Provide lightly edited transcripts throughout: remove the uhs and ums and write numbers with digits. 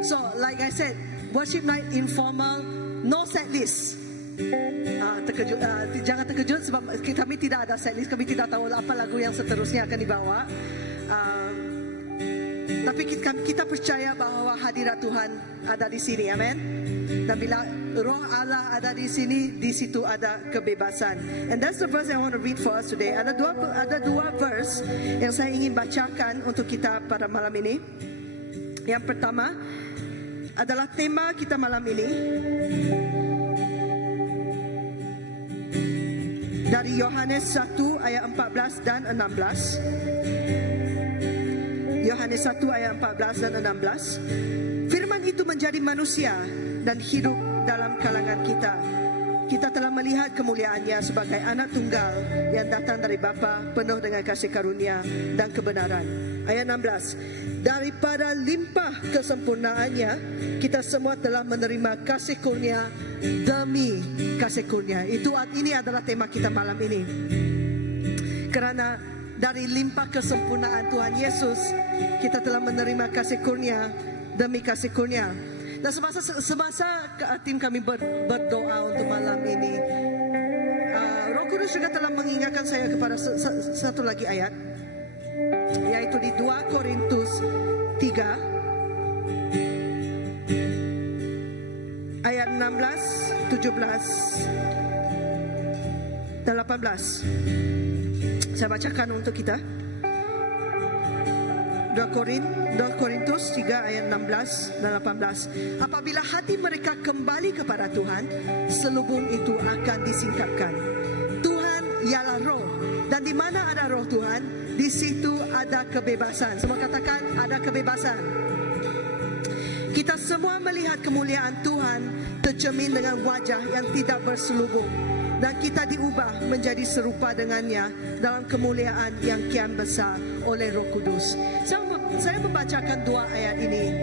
So, like I said, worship night informal, no set list. Jangan terkejut sebab kami tidak ada set list. Kami tidak tahu apa lagu yang seterusnya akan dibawa. Tapi kita percaya bahawa hadirat Tuhan ada di sini, amen. Dan bila Roh Allah ada di sini, di situ ada kebebasan. And that's the verse I want to read for us today. Ada dua verse yang saya ingin bacakan untuk kita pada malam ini. Yang pertama adalah tema kita malam ini dari Yohanes 1 ayat 14 dan 16. Yohanes 1 ayat 14 dan 16. Firman itu menjadi manusia dan hidup dalam kalangan kita. Kita telah melihat kemuliaannya sebagai anak tunggal yang datang dari Bapa, penuh dengan kasih karunia dan kebenaran. Ayat 16. Daripada limpah kesempurnaannya, kita semua telah menerima kasih kurnia demi kasih kurnia. Ini adalah tema kita malam ini. Karena dari limpah kesempurnaan Tuhan Yesus, kita telah menerima kasih kurnia demi kasih kurnia. Dan semasa tim kami berdoa untuk malam ini, Roh Kudus juga telah mengingatkan saya kepada satu lagi ayat, yaitu di 2 Korintus 3 ayat 16, 17 dan 18. Saya bacakan untuk kita. 2 Korintus 3 ayat 16 dan 18. Apabila hati mereka kembali kepada Tuhan, selubung itu akan disingkapkan. Tuhan ialah roh, dan di mana ada roh Tuhan, di situ ada kebebasan. Semua katakan, ada kebebasan. Kita semua melihat kemuliaan Tuhan tercermin dengan wajah yang tidak berselubung, dan kita diubah menjadi serupa dengannya dalam kemuliaan yang kian besar oleh Roh Kudus. Saya membacakan dua ayat ini,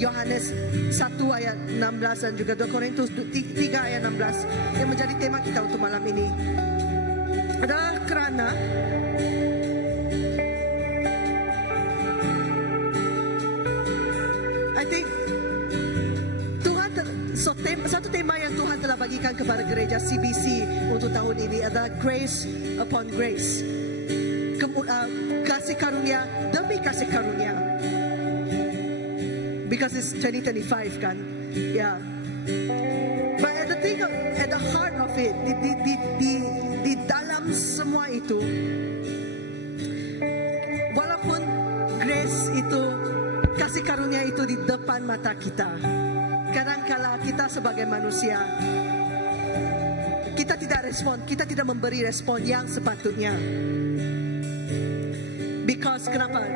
Yohanes 1 ayat 16 dan juga 2 Korintus 3 ayat 16, yang menjadi tema kita untuk malam ini. Adalah kerana I think satu tema yang Tuhan telah bagikan kepada gereja CBC untuk tahun ini adalah grace upon grace. Kasih karunia demi kasih karunia. Because it's 2025 kan. Yeah. But at the heart of it, di dalam semua itu, walaupun grace itu, kasih karunia itu di depan mata kita, kadang-kala kita sebagai manusia, kita tidak respon, kita tidak memberi respon yang sepatutnya. Because kenapa?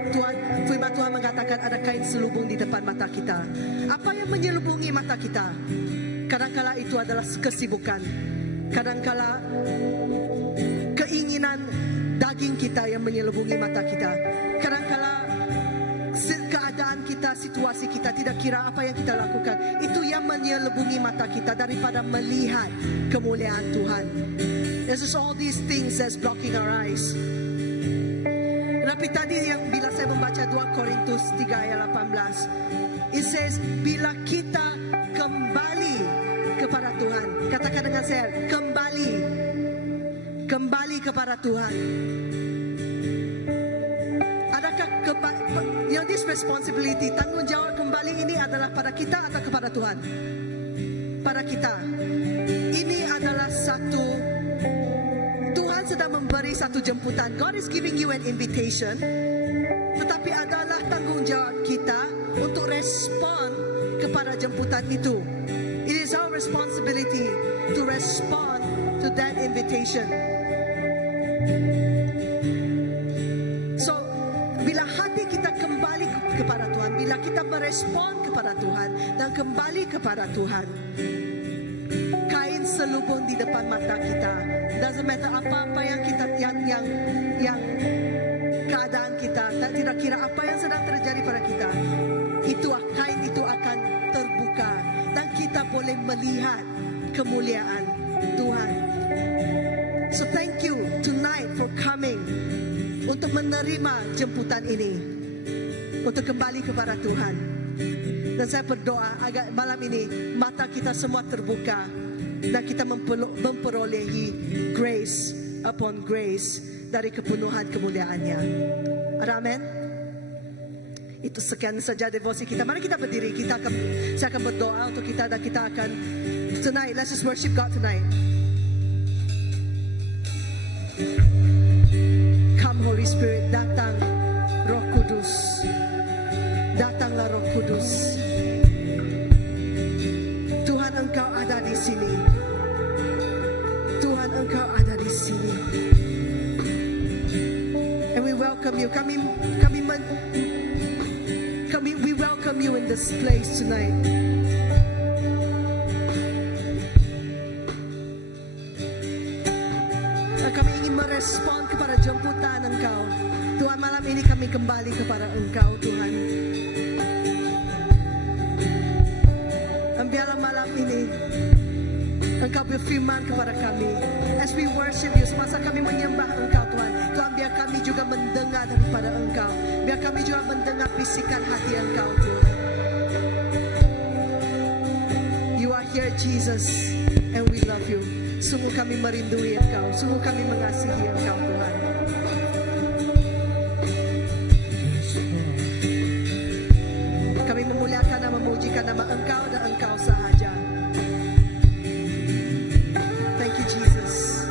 Firman Tuhan mengatakan ada kain selubung di depan mata kita. Apa yang menyelubungi mata kita? Kadangkala itu adalah kesibukan. Kadangkala keinginan daging kita yang menyelubungi mata kita. Kadangkala keadaan kita, situasi kita, tidak kira apa yang kita lakukan, itu yang menyelubungi mata kita daripada melihat kemuliaan Tuhan. This is all these things that's blocking our eyes. Tapi tadi yang bila saya membaca 2 Korintus 3 ayat 18, it says, bila kita kembali kepada Tuhan. Katakan dengan saya, kembali kepada Tuhan. Adakah this responsibility, tanggung jawab kembali ini adalah pada kita atau kepada Tuhan? Pada kita. Ini adalah Tuhan sedang memberi satu jemputan. God is giving you an invitation. Tetapi adalah tanggung jawab kita untuk respon kepada jemputan itu. It is our responsibility to respond to that invitation. So, bila hati kita kembali kepada Tuhan, bila kita merespon kepada Tuhan dan kembali kepada Tuhan, kain selubung di depan mata kita. Doesn't matter apa-apa yang kita yang keadaan kita, tidak kira apa yang sedang terjadi pada kita, kain itu akan terbuka dan kita boleh melihat kemuliaan Tuhan. So thank you tonight for coming, untuk menerima jemputan ini, untuk kembali kepada Tuhan. Dan saya berdoa agar malam ini mata kita semua terbuka dan kita memperolehi grace upon grace dari kepenuhan kemuliaannya. Amen. Itu sekian saja devosi kita. Mari kita berdiri. Saya akan berdoa untuk kita dan kita akan tonight. Let's just worship God tonight. Come Holy Spirit, datang Roh Kudus. Datanglah Roh Kudus. Tuhan, Engkau ada di sini. Tuhan, Engkau ada di sini. And we welcome you. We welcome you in this place tonight. Kami ingin merespon kepada jemputan Engkau. Tuhan, malam ini kami kembali kepada Engkau, Tuhan. Biarlah malam ini Engkau berfirman kepada kami. As we worship you, semasa kami menyembah Engkau, Tuhan. Tuhan, biar kami juga mendengar daripada Engkau. Biar kami juga mendengar bisikan hati Engkau, Tuhan. You are here, Jesus, and we love you. Sungguh kami merindui Engkau. Sungguh kami mengasihi Engkau, Tuhan. Kami memuliakan dan memujikan nama Engkau dan Engkau sahaja. Thank you, Jesus.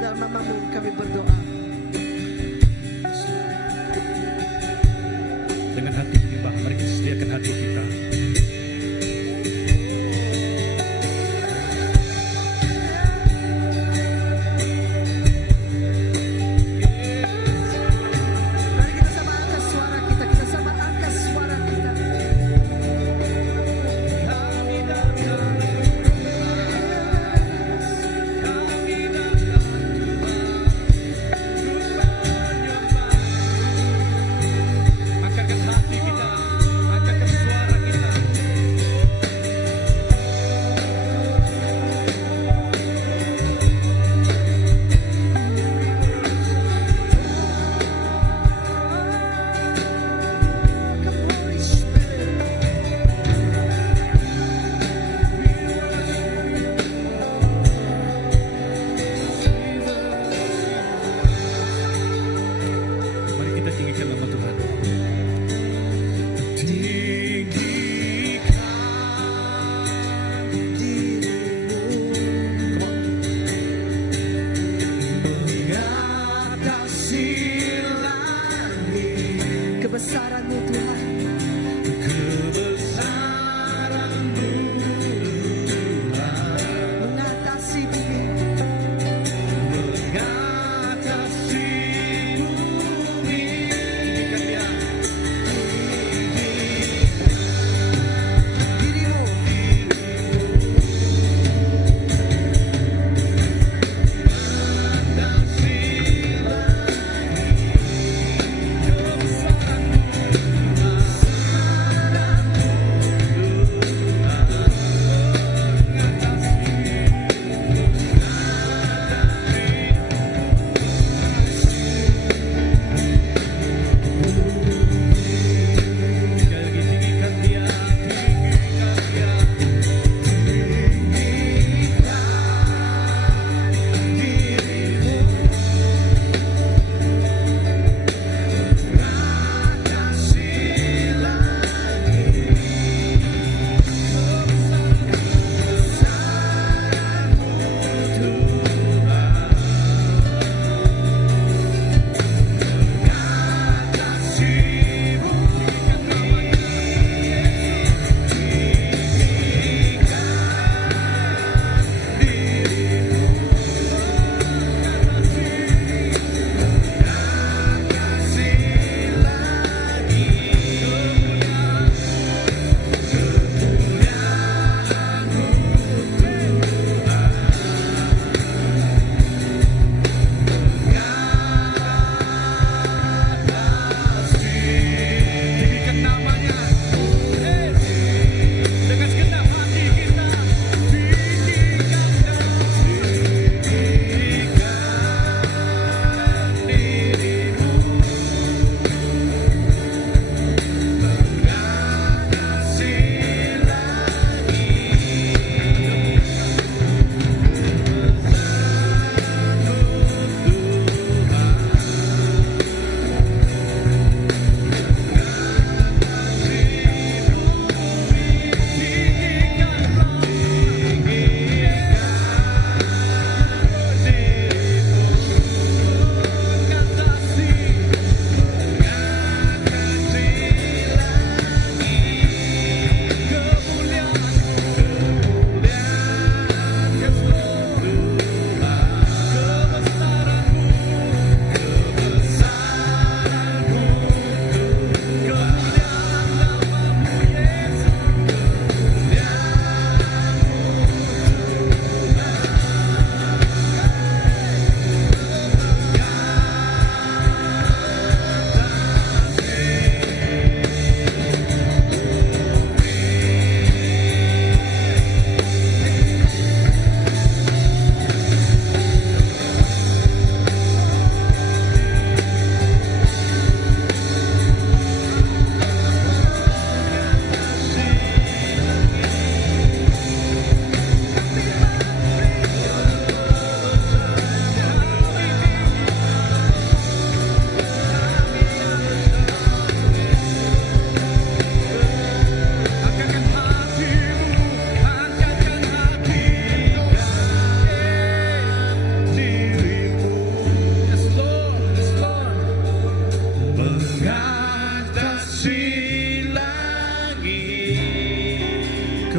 Dalam namamu kami berdoa. Dengan hati menyembah, mari kita sediakan hati kita.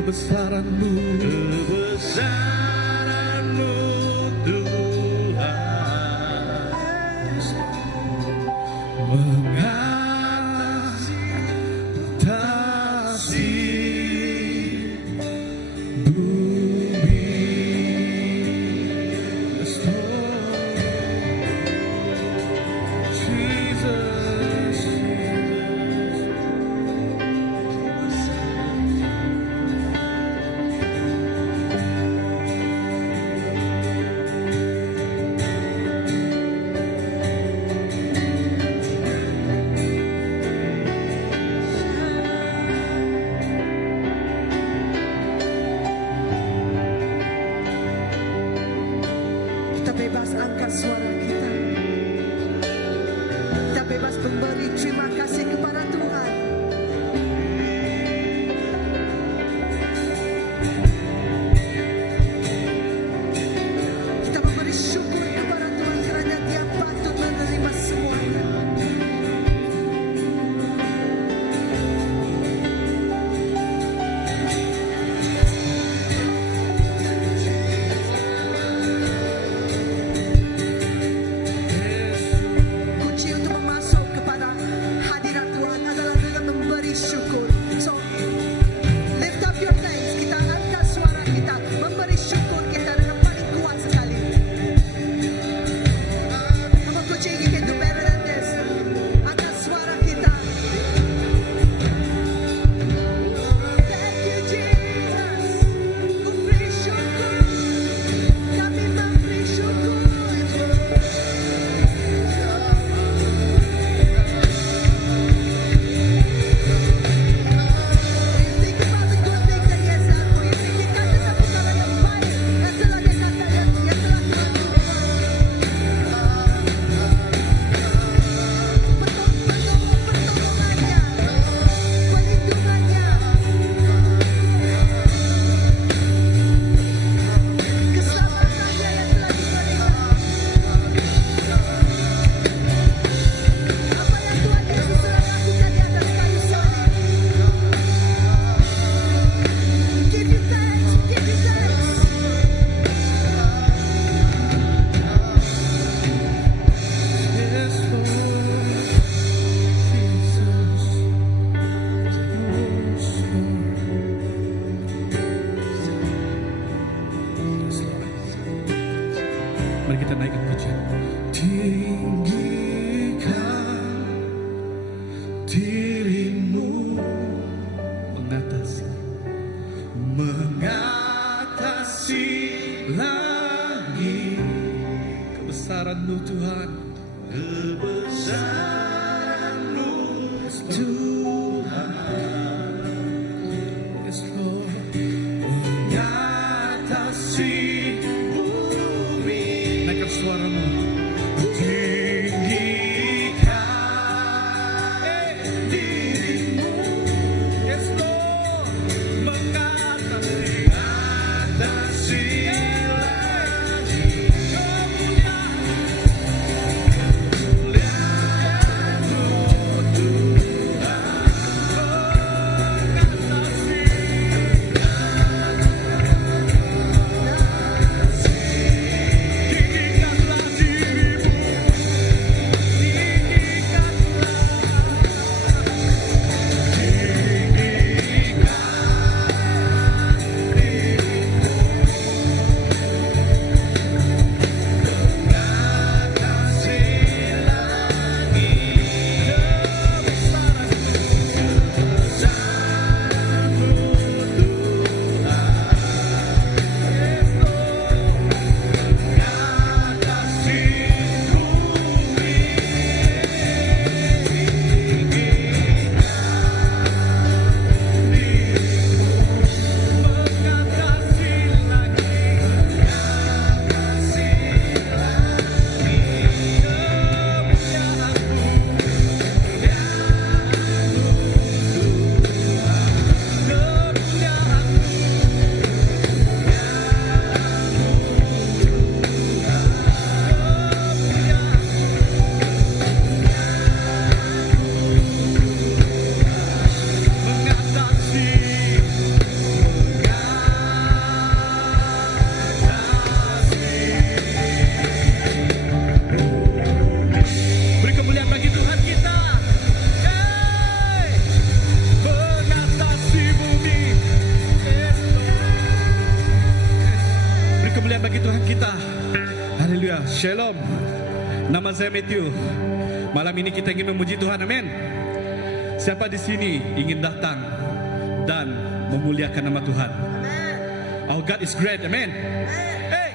kebesaran-Mu, kebesaran-Mu Tuhan, mengatasi bumi. Yes, Lord. Jesus, Kita bebas angkat suara kita. Kita bebas memberi terima kasih kepada Tuhan. Kita memberi syukur kepada Tuhan kerana Dia patut menerima semuanya. Kunci untuk masuk kepada hadirat Tuhan adalah dengan memberi syukur. So, lift up your thanks. Kita angkat suara kita, memberi syukur kita dengan paling kuat sekali. Come on, kunci, you can do better than this. Angkat suara kita. Thank you, Jesus. Ku beri syukur. Kami memberi syukur. Think about the good things that He has done for you. Tinggikan satu perkara yang baik yang telah Dia katakan, yang telah Dia lakukan. Pertolongannya, perlindungannya, keselamatannya yang telah diberikan. Apa yang Tuhan Yesus telah lakukan di atas kayu salib. Give you thanks, give you thanks. yes, Lord. Jesus, yes, Lord. Mari kita naikkan pujian. Tinggikan dirimu, mengatasi langit. Kebesaran-Mu Tuhan, kebesaran-Mu Tuhan, yes Lord, mengatasi bumi. Naikkan suara-Mu. Tinggikan dirimu, yes Lord, mengatasi langit. Kemuliaan Shalom. Nama saya Matthew. Malam ini kita ingin memuji Tuhan. Amin. Siapa di sini ingin datang dan memuliakan nama Tuhan? Our God is great. Amin. Hey.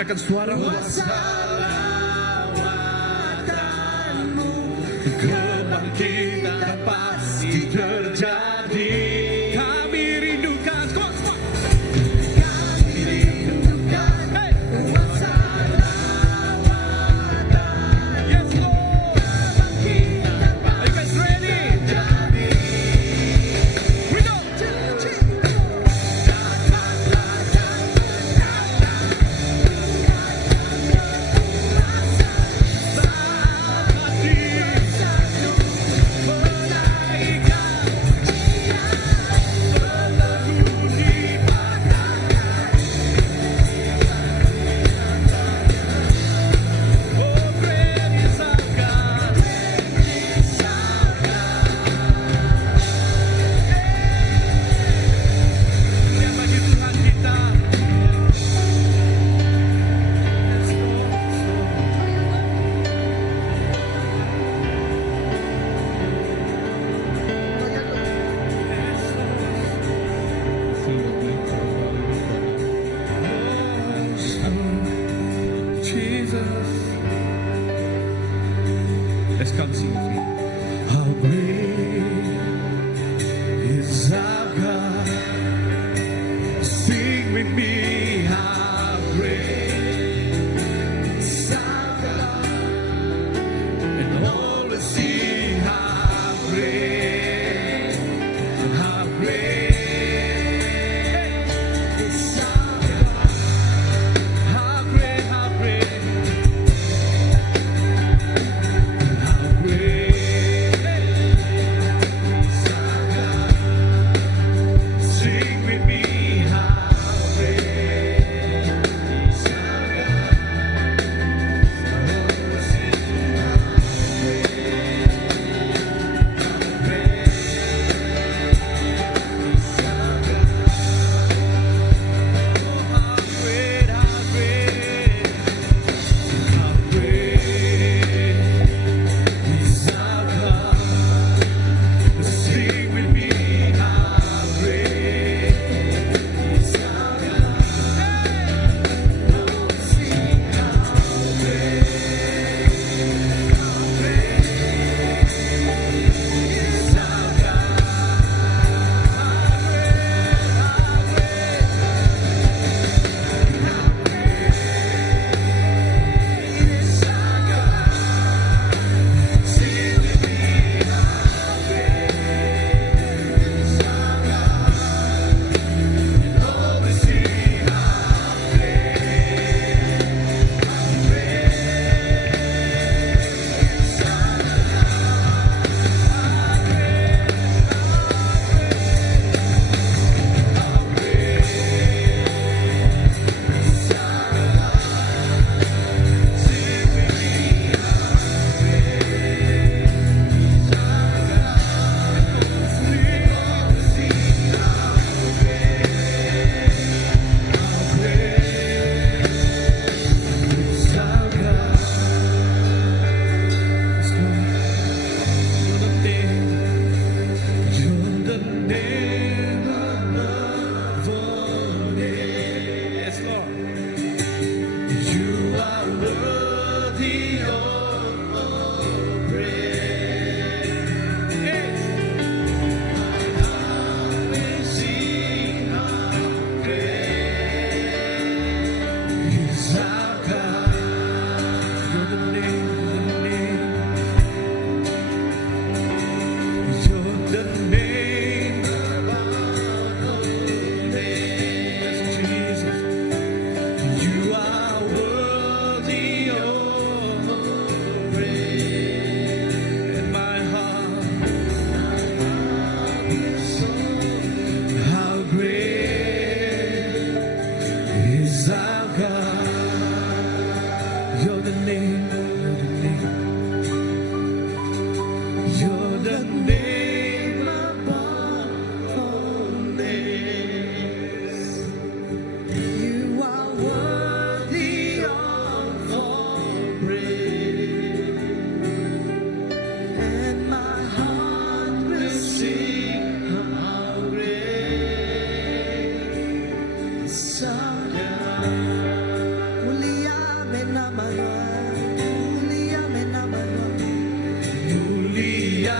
Angkatkan suaramu. Kebangkitan pasti terjadi. Kami rindukan. Kami rindukan. Hey. Yes, Lord. Are you guys ready? We go. Let's come sing with me. How great is our God? Sing with me. How great is our God? And all will see how great is our God. How great, how great, how great is our God. Sing with me, how great is our God. Oh, sing how great is our God. Oh, how great, how great, how great is our God. Sing with me, how great is our God. Oh, sing how great is our God. Is our God. Sing with me, how great is our God. Oh, we sing how great is our You are worthy of all praise. Sing how great is our God. You're the name. You're the name above all names, Jesus. You are worthy of praise, and my heart how great is our God. You're the name, you're the name above all names. You are worthy of all praise, and my heart will sing how great is our God. Mulia me naman, mulia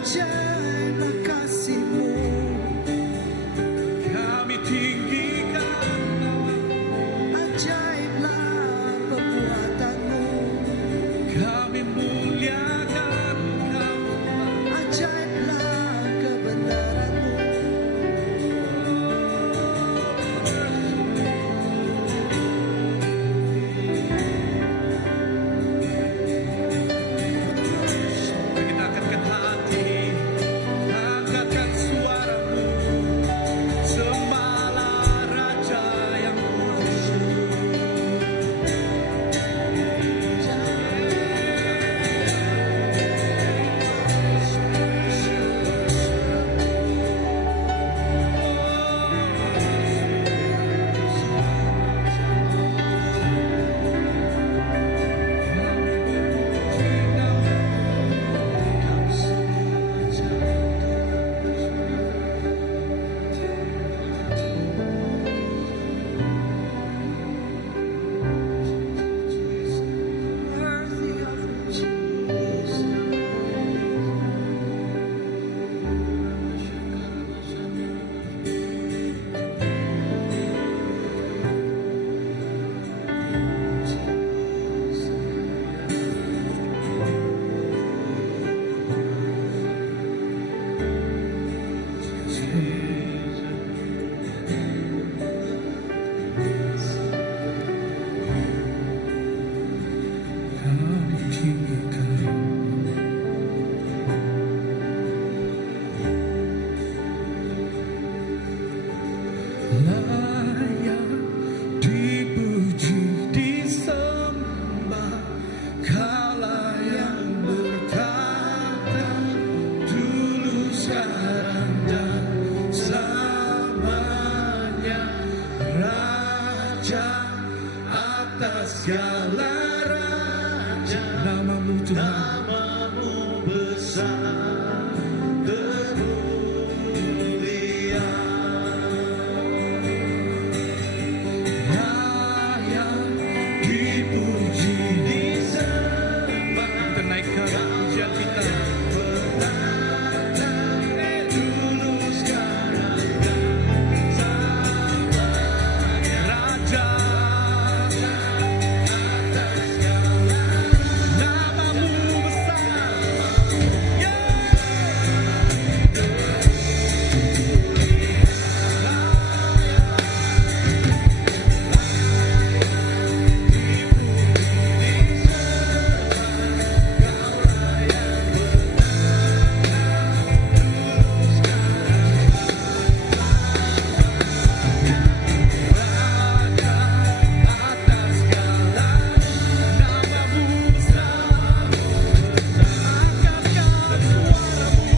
ajaiblah kasih-Mu, Kami tinggikan nama, ajaiblah perbuatan-Mu, kami muliakan Engkau. ajaiblah kebenaran-Mu. Kita angkatkan hati, angkatkan suaramu, sembahlah Raja yang kudus. Worthy of Jesus. Kami tinggikan. Layak dipuji, disembah, Kaulah yang bertata dulu, sekarang dan selamanya, Raja atas segala raja. Namamu Tuhan, namamu besar termulia. Layak dipuji, disembah. Kita naikkan pujian kita. Dulu, sekarang, dan selamanya, Raja atas segala namamu besar. Atas segala namamu besar. Angkatkan suaramu.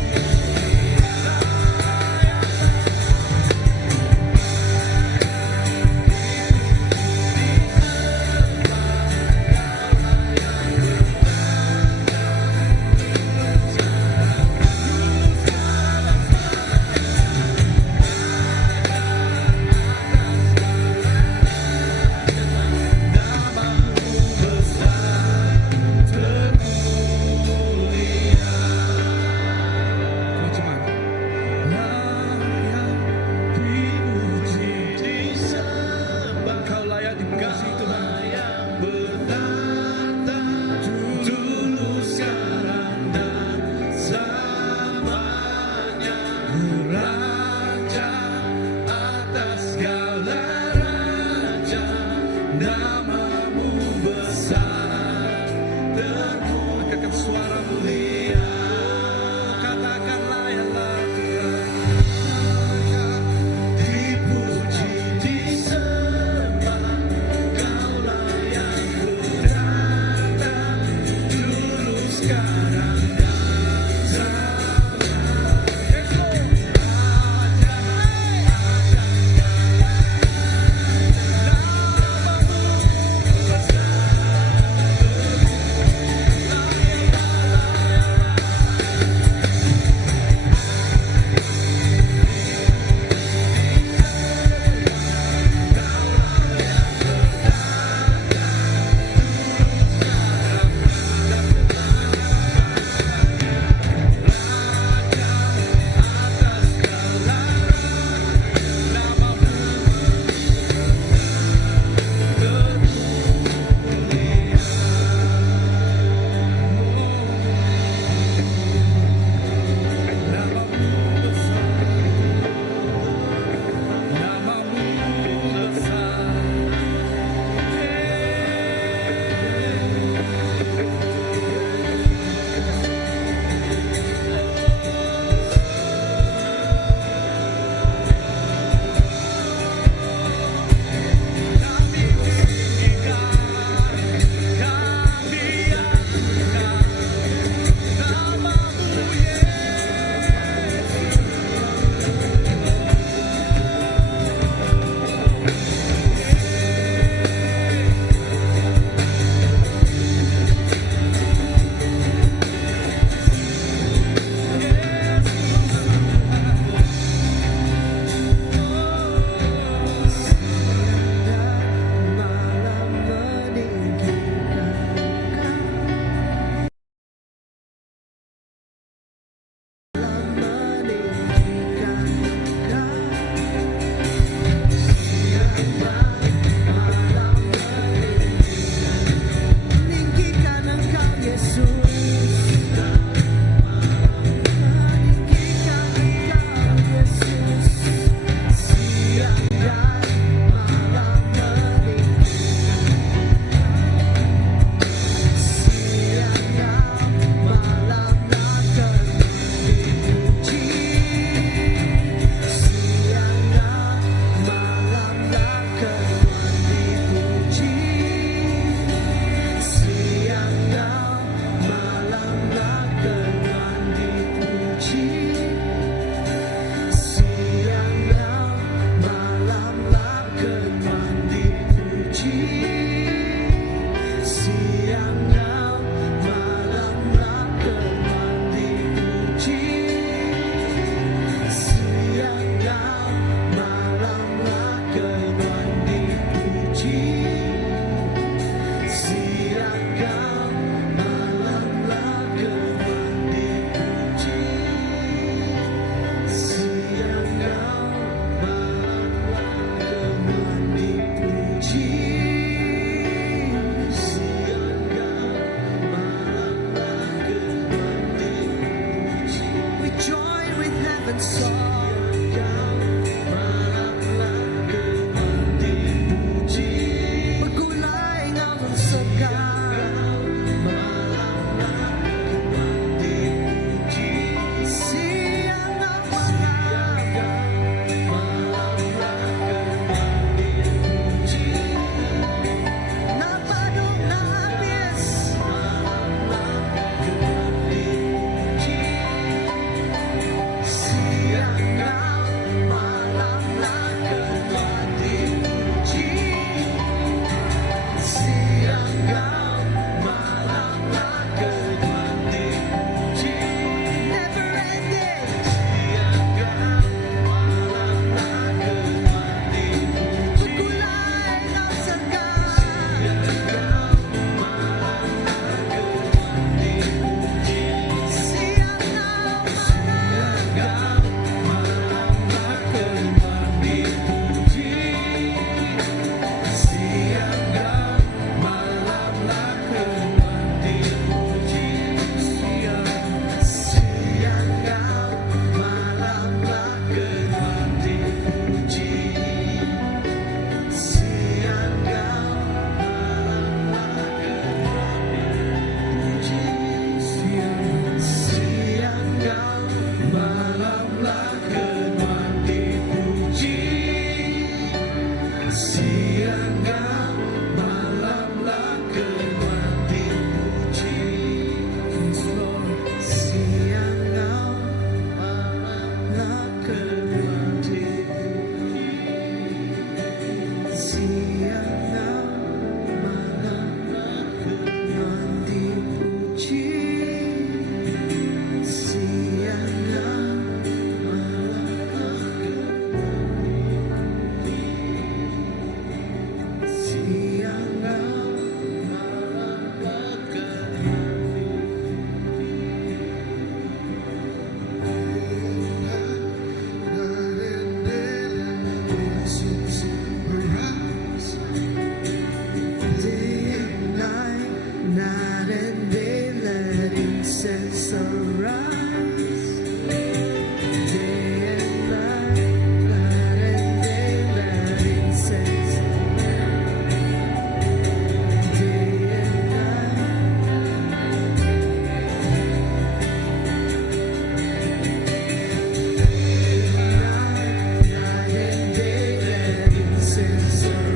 Engkau layak dikasihi Tuhan. Dulu, sekarang, dan selamanya, Raja atas segala raja. Namamu besar termulia. Angkatkan suara mulia, katakan layaklah Tuhan. Dipuji, disembah, Kaulah yang bertata dulu, sekarang, dan incense arise. Day and night, night and day, let incense arise. Day and night and day, let incense arise.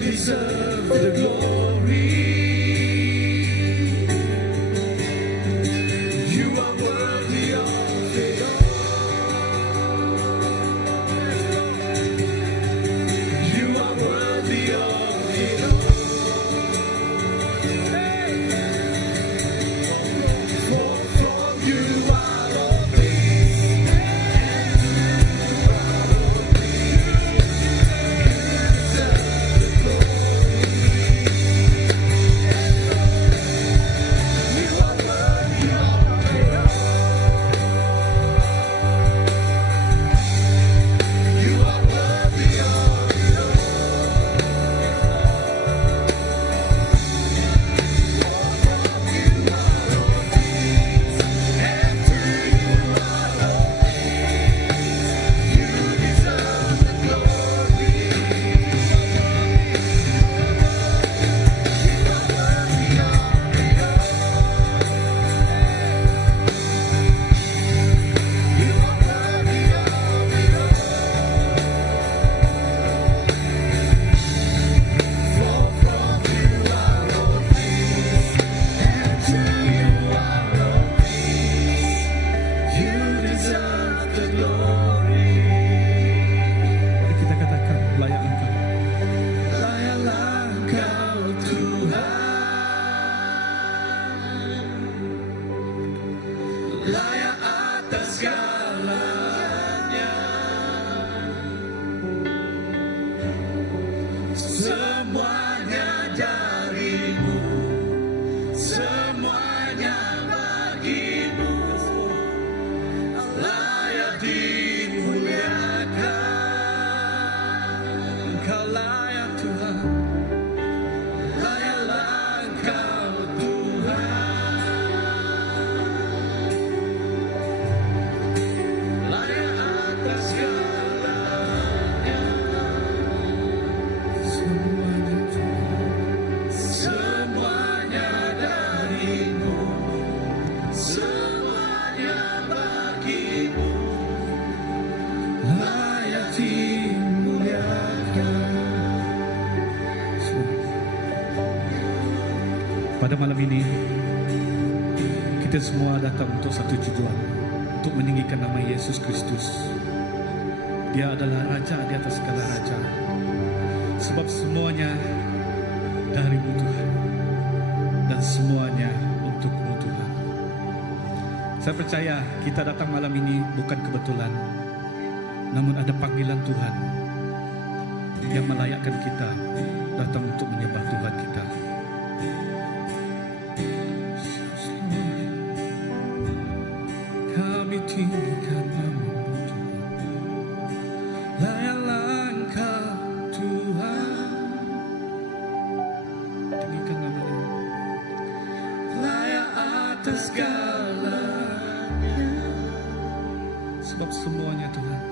Deserve the glory. You are worthy of it all. You are worthy of it all. For from you are all things. Layak atas segalanya, semuanya darimu, semuanya bagimu, layak dimuliakan. Engkau layak Tuhan, layaklah Engkau Tuhan. Pada malam ini kita semua datang untuk satu tujuan, untuk meninggikan nama Yesus Kristus. Dia adalah Raja di atas segala raja, sebab semuanya dari-Mu Tuhan dan semuanya untuk-Mu Tuhan. Saya percaya kita datang malam ini bukan kebetulan, namun ada panggilan Tuhan yang melayakkan kita datang untuk menyembah Tuhan kita. Kami tinggikan nama-Mu Tuhan, layaklah Engkau Tuhan. Tinggikan nama-Nya, layak atas segalanya, sebab semuanya Tuhan,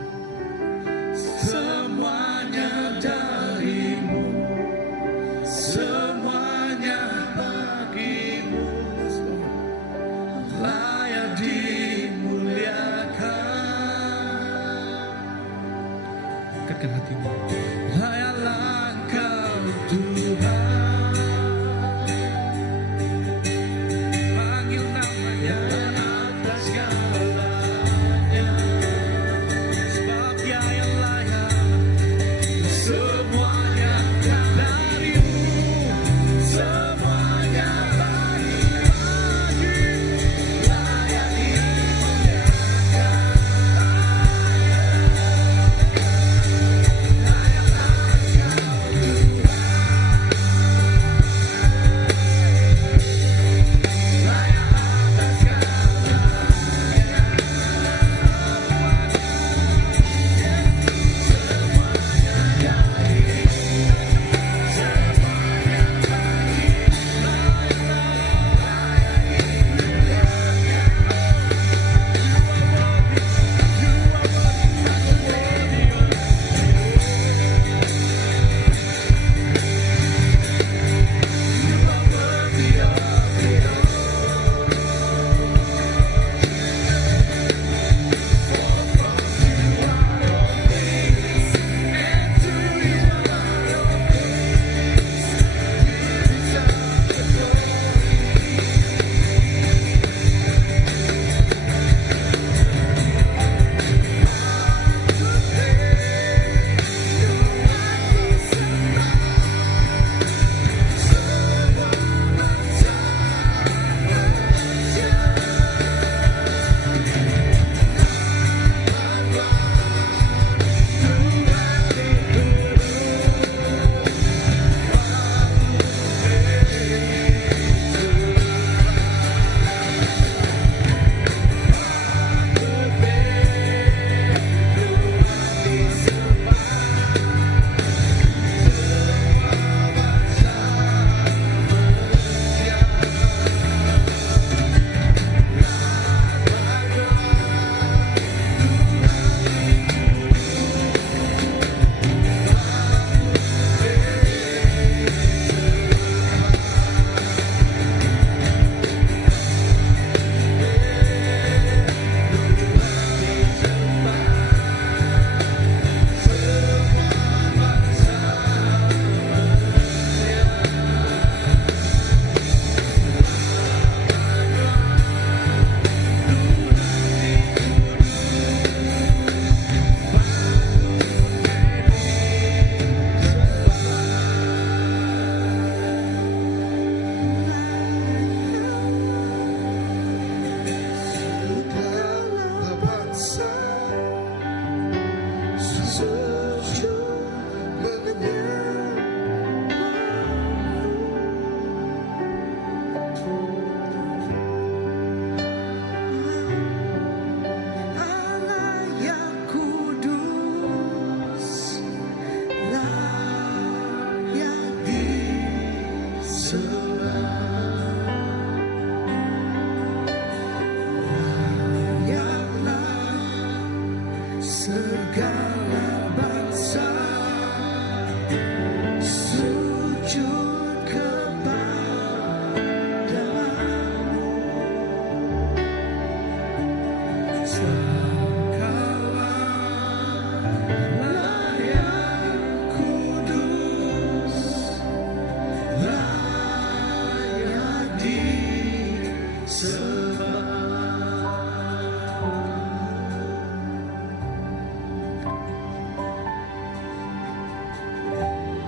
semuanya dari-Mu, semuanya bagi-Mu, layak dimuliakan. Angkatkan hatimu, layaklah Engkau Tuhan. Panggil nama-Nya atas segalanya,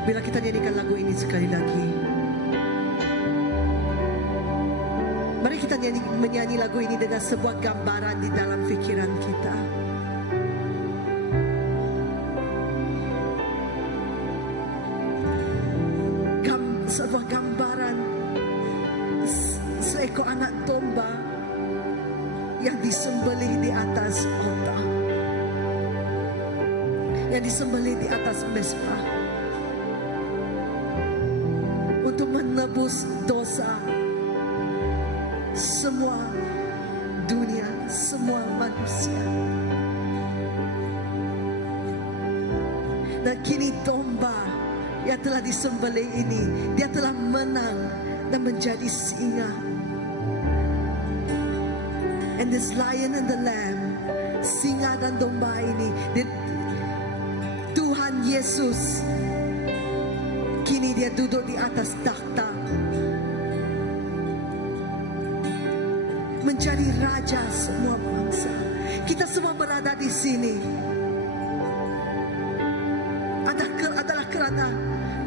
Bila kita nyanyikan lagu ini sekali lagi, mari kita menyanyi lagu ini dengan sebuah gambaran di dalam fikiran kita. Sebuah gambaran seekor anak domba yang disembelih di atas altar, yang disembelih di atas mezbah untuk menebus dosa semua dunia, semua manusia. Dan kini domba yang telah disembelih ini, dia telah menang dan menjadi singa. And this lion and the lamb, singa dan domba ini, Tuhan Yesus, kini dia duduk di atas takhta, menjadi raja semua bangsa. Kita semua berada di sini adalah kerana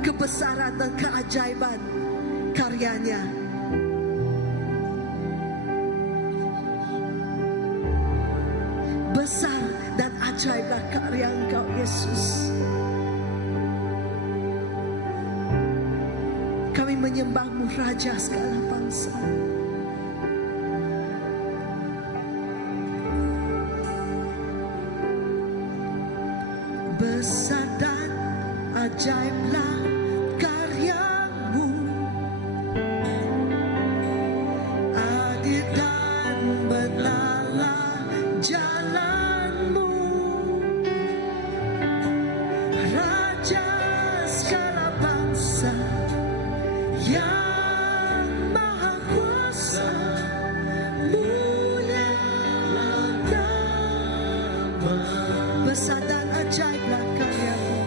kebesaran dan keajaiban karyanya. Besar dan ajaiblah karya Engkau, Yesus. Kami menyembah-Mu, Raja segala bangsa. Besar dan ajaiblah karya-Mu, adil dan benarlah jalan-Mu, Raja segala bangsa yang maha kuasa, mulialah nama. Besar dan ajaiblah karya-Mu,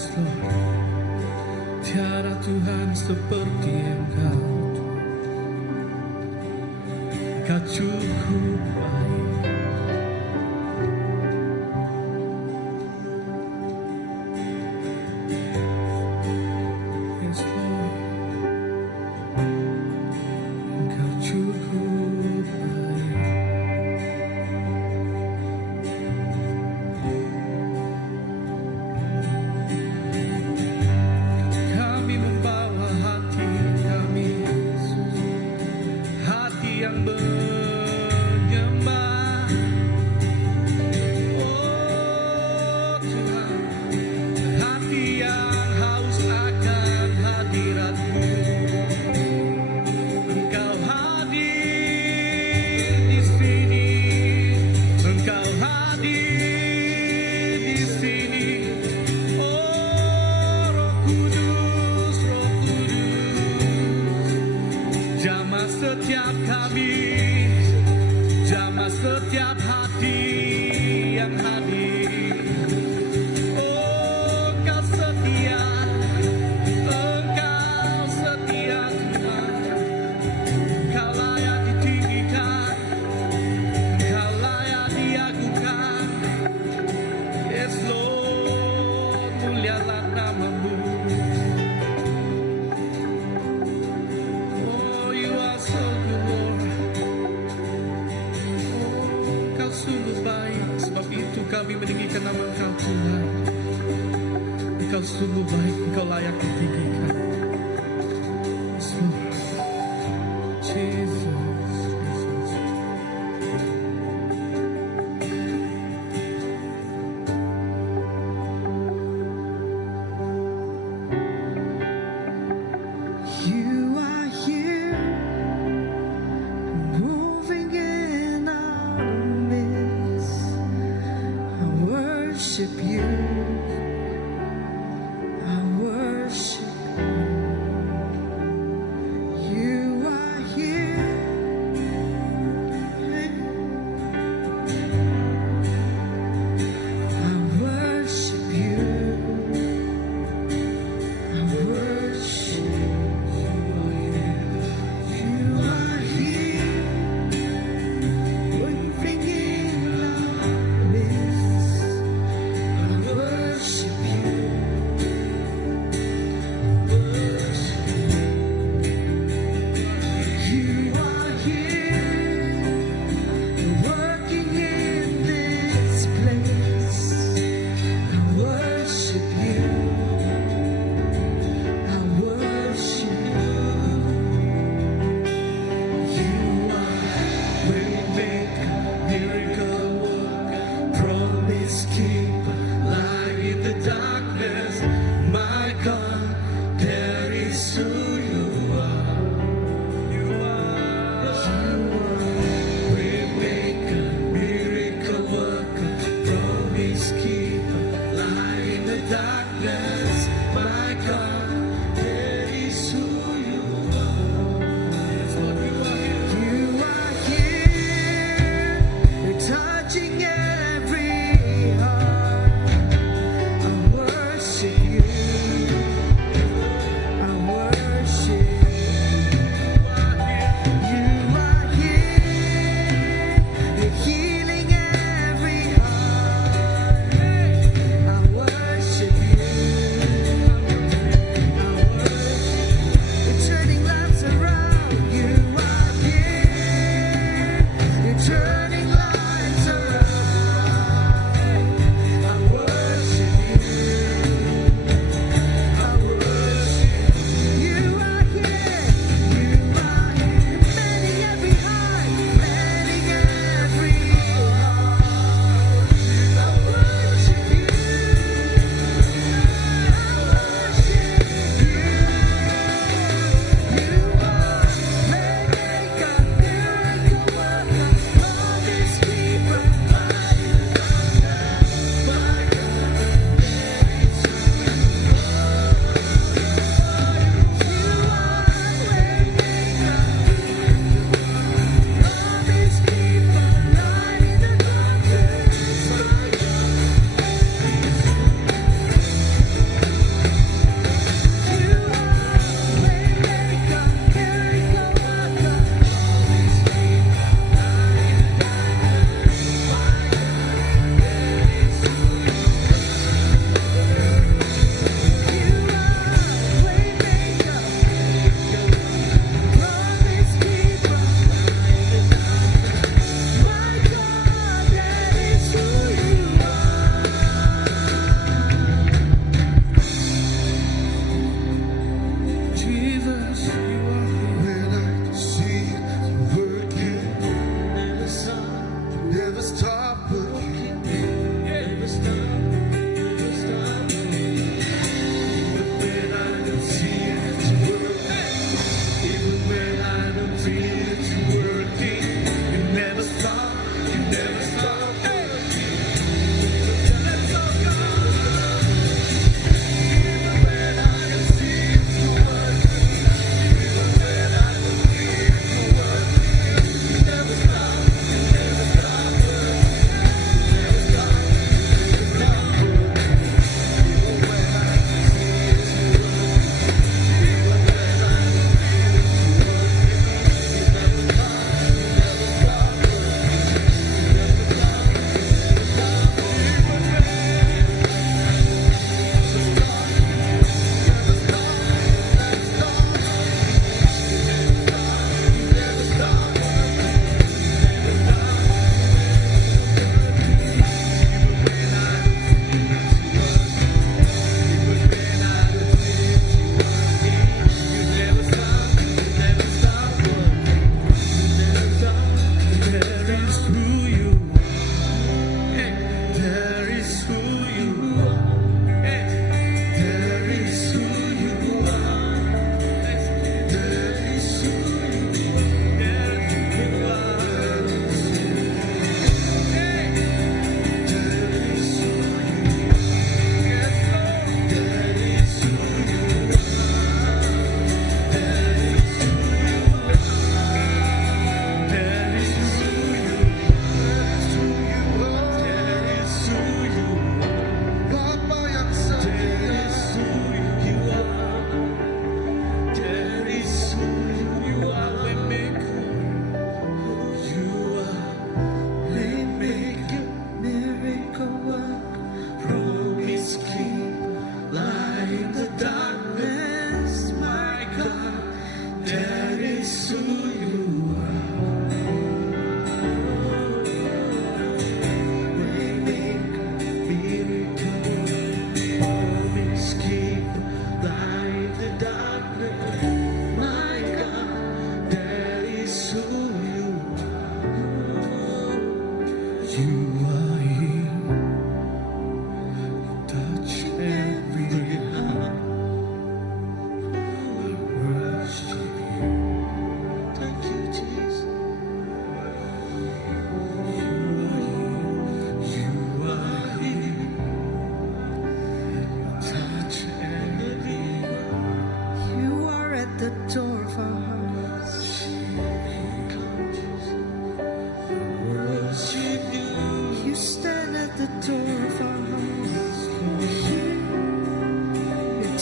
Yes, Lord. Tiada Tuhan seperti Engkau. Engkau cukup baik. Yes, Lord. Engkau cukup baik. Kami membawa hati kami, hati yang menyembah. Oh Tuhan, hati yang haus akan hadirat-Mu. Engkau hadir di sini, Engkau hadir di sini. Oh Roh Kudus, Roh Kudus, jamah setiap kami, jamah setiap hati yang hadir. Oh Engkau setia, Engkau setia Tuhan. Engkau layak ditinggikan, Engkau layak diagungkan. Yes Lord, mulialah nama-Mu. Oh you are so good Lord. Oh Engkau sungguh baik, sebab itu kami meninggikan nama Engkau Tuhan. Engkau sungguh baik, Engkau layak ditinggikan. Yes Lord. Jesus, Jesus. You are here, moving in our midst. I worship you. I worship you. You are here. I worship you. I worship you. You are here, moving in our midst. I worship you. You are here, working in this place. I worship you. I worship you. You are waymaker, miracle worker, promise keeper, light in the darkness. My God, there is who you are. You are waymaker, miracle worker, promise keeper, light in the darkness. My God, there is who you are. That's what you are here. You are here, you're touching every heart. I worship you. I worship you. You are here, you're healing every heart. I worship you.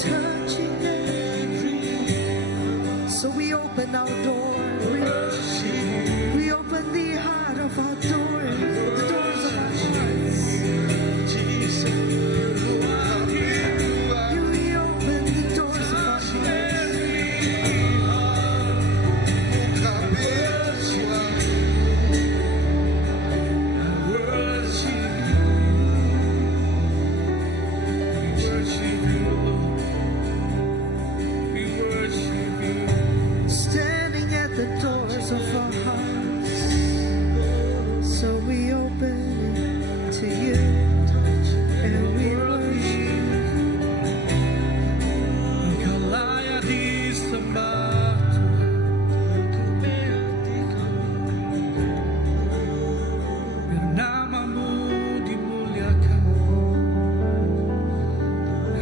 touching every. So we open our door. We open the heart of our door, the doors of our hearts. We open the doors of our hearts. Standing at the doors of our hearts, so we open it to you, and we worship. Engkau layak disembah Tuhan, biar namamu dimuliakan,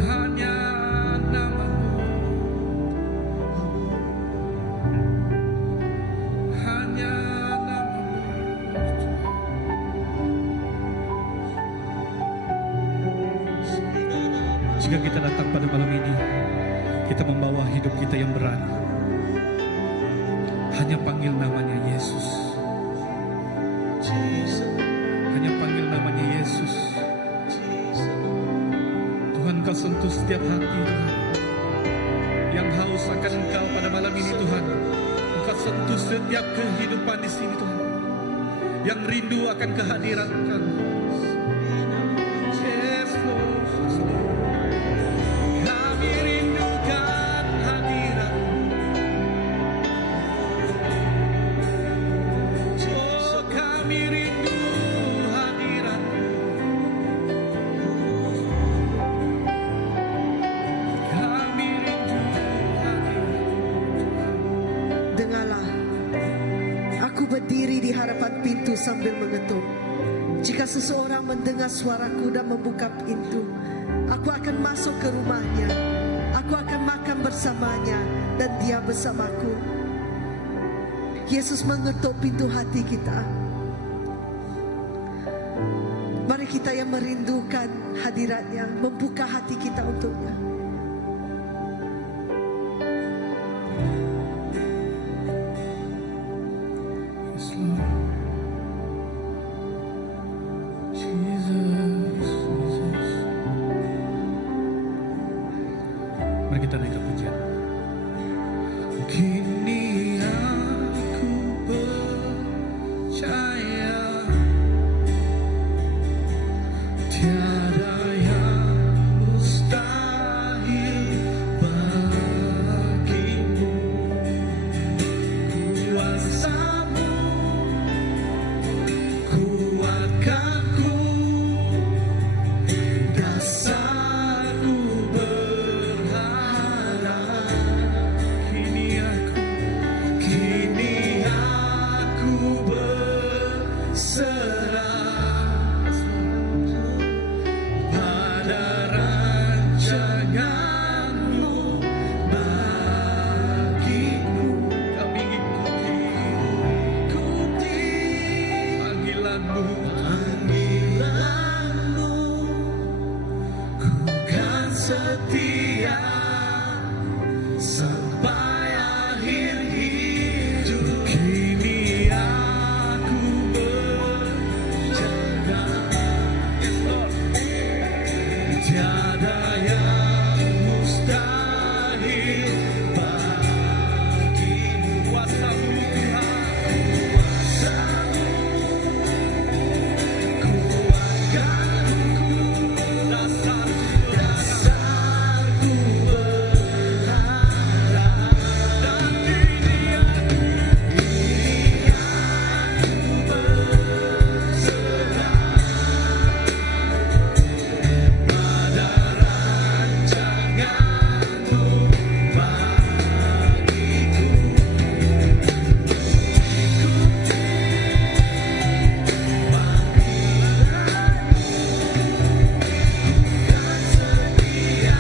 hanya namamu, hanya namamu. Jika kita datang pada malam ini, kita membawa hidup kita yang berat, hanya panggil namanya Yesus, hanya panggil namanya Yesus. Tuhan, Kau sentuh setiap hati Tuhan yang haus akan Engkau pada malam ini Tuhan. Engkau sentuh setiap kehidupan di sini Tuhan yang rindu akan kehadiran Engkau. Yes, Lord. Kami rindukan hadirat. Oh, kami rindu hadirat. Kami rindu hadirat. Dengarlah, aku berdiri di hadapan pintu sambil mengetuk. Jika seseorang mendengar suaraku dan membuka pintu, aku akan masuk ke rumahnya. Aku akan makan bersamanya dan dia bersamaku. Yesus mengetuk pintu hati kita. Mari kita yang merindukan hadiratnya, membuka hati kita untuknya. Yes, Lord. Jesus, Jesus. Mari kita naikkan pujian. Kini aku percaya tiada yang mustahil bagimu. Kuasamu kuatkanku, dasarku berharap. Kini aku berserah pada rancanganmu bagiku. Kami ikuti panggilanmu, ku kan setia sampai akhir hidup. Kini aku berjalan, tiada yang mustahil bagimu. Kuasamu Tuhan, kuasamu kuatkanku, dasarku berharap. Dan kini aku berserah pada rancanganmu bagiku. Ikuti panggilanmu, kan setia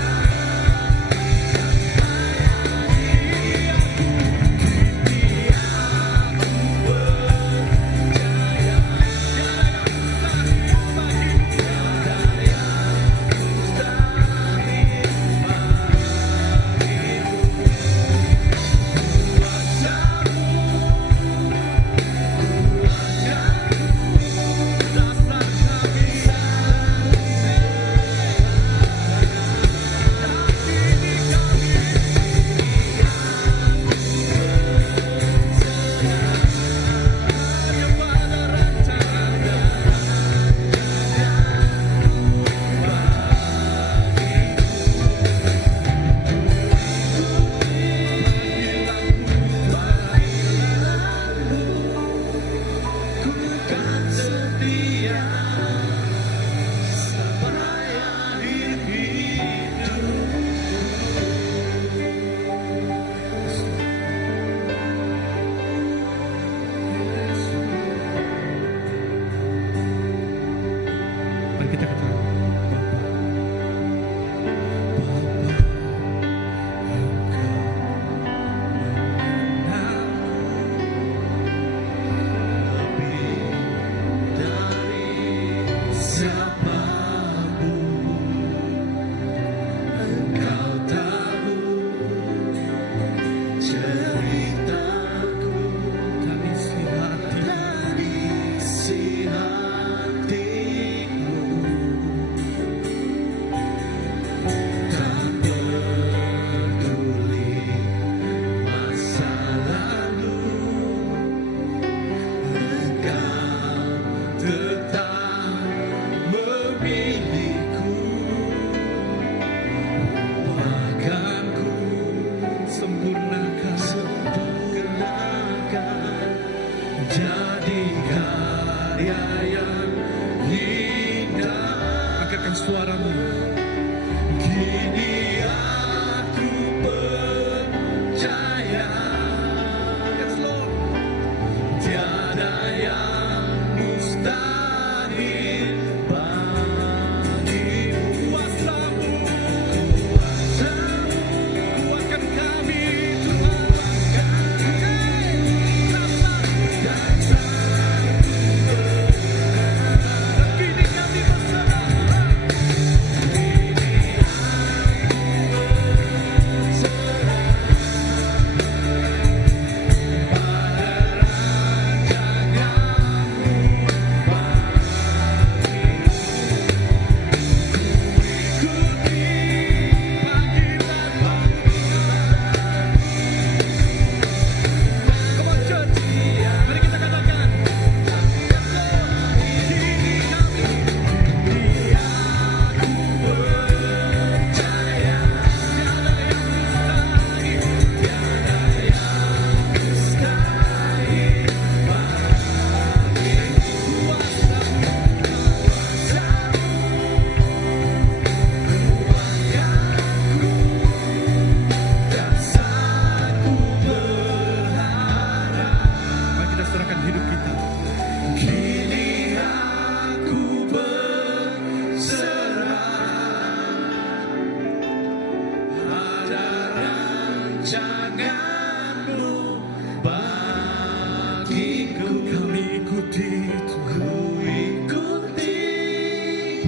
rancangan-Mu bagiku. Kami ikuti Tuhan, ku ikuti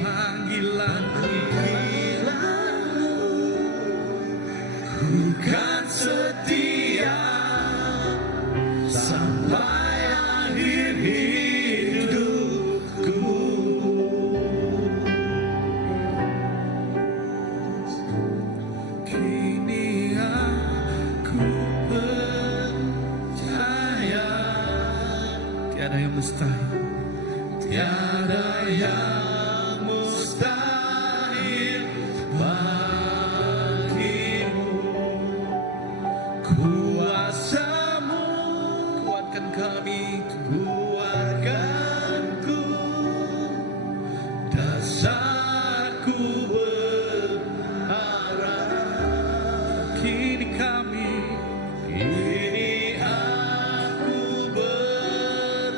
panggilan-Mu. Ku kan setia sampai akhir hidupku. Kini aku percaya tiada yang mustahil, tiada yang mustahil bagimu. Kuasa-Mu kuatkan kami, kuatkanku. Dasarku berharap. Kini aku berserah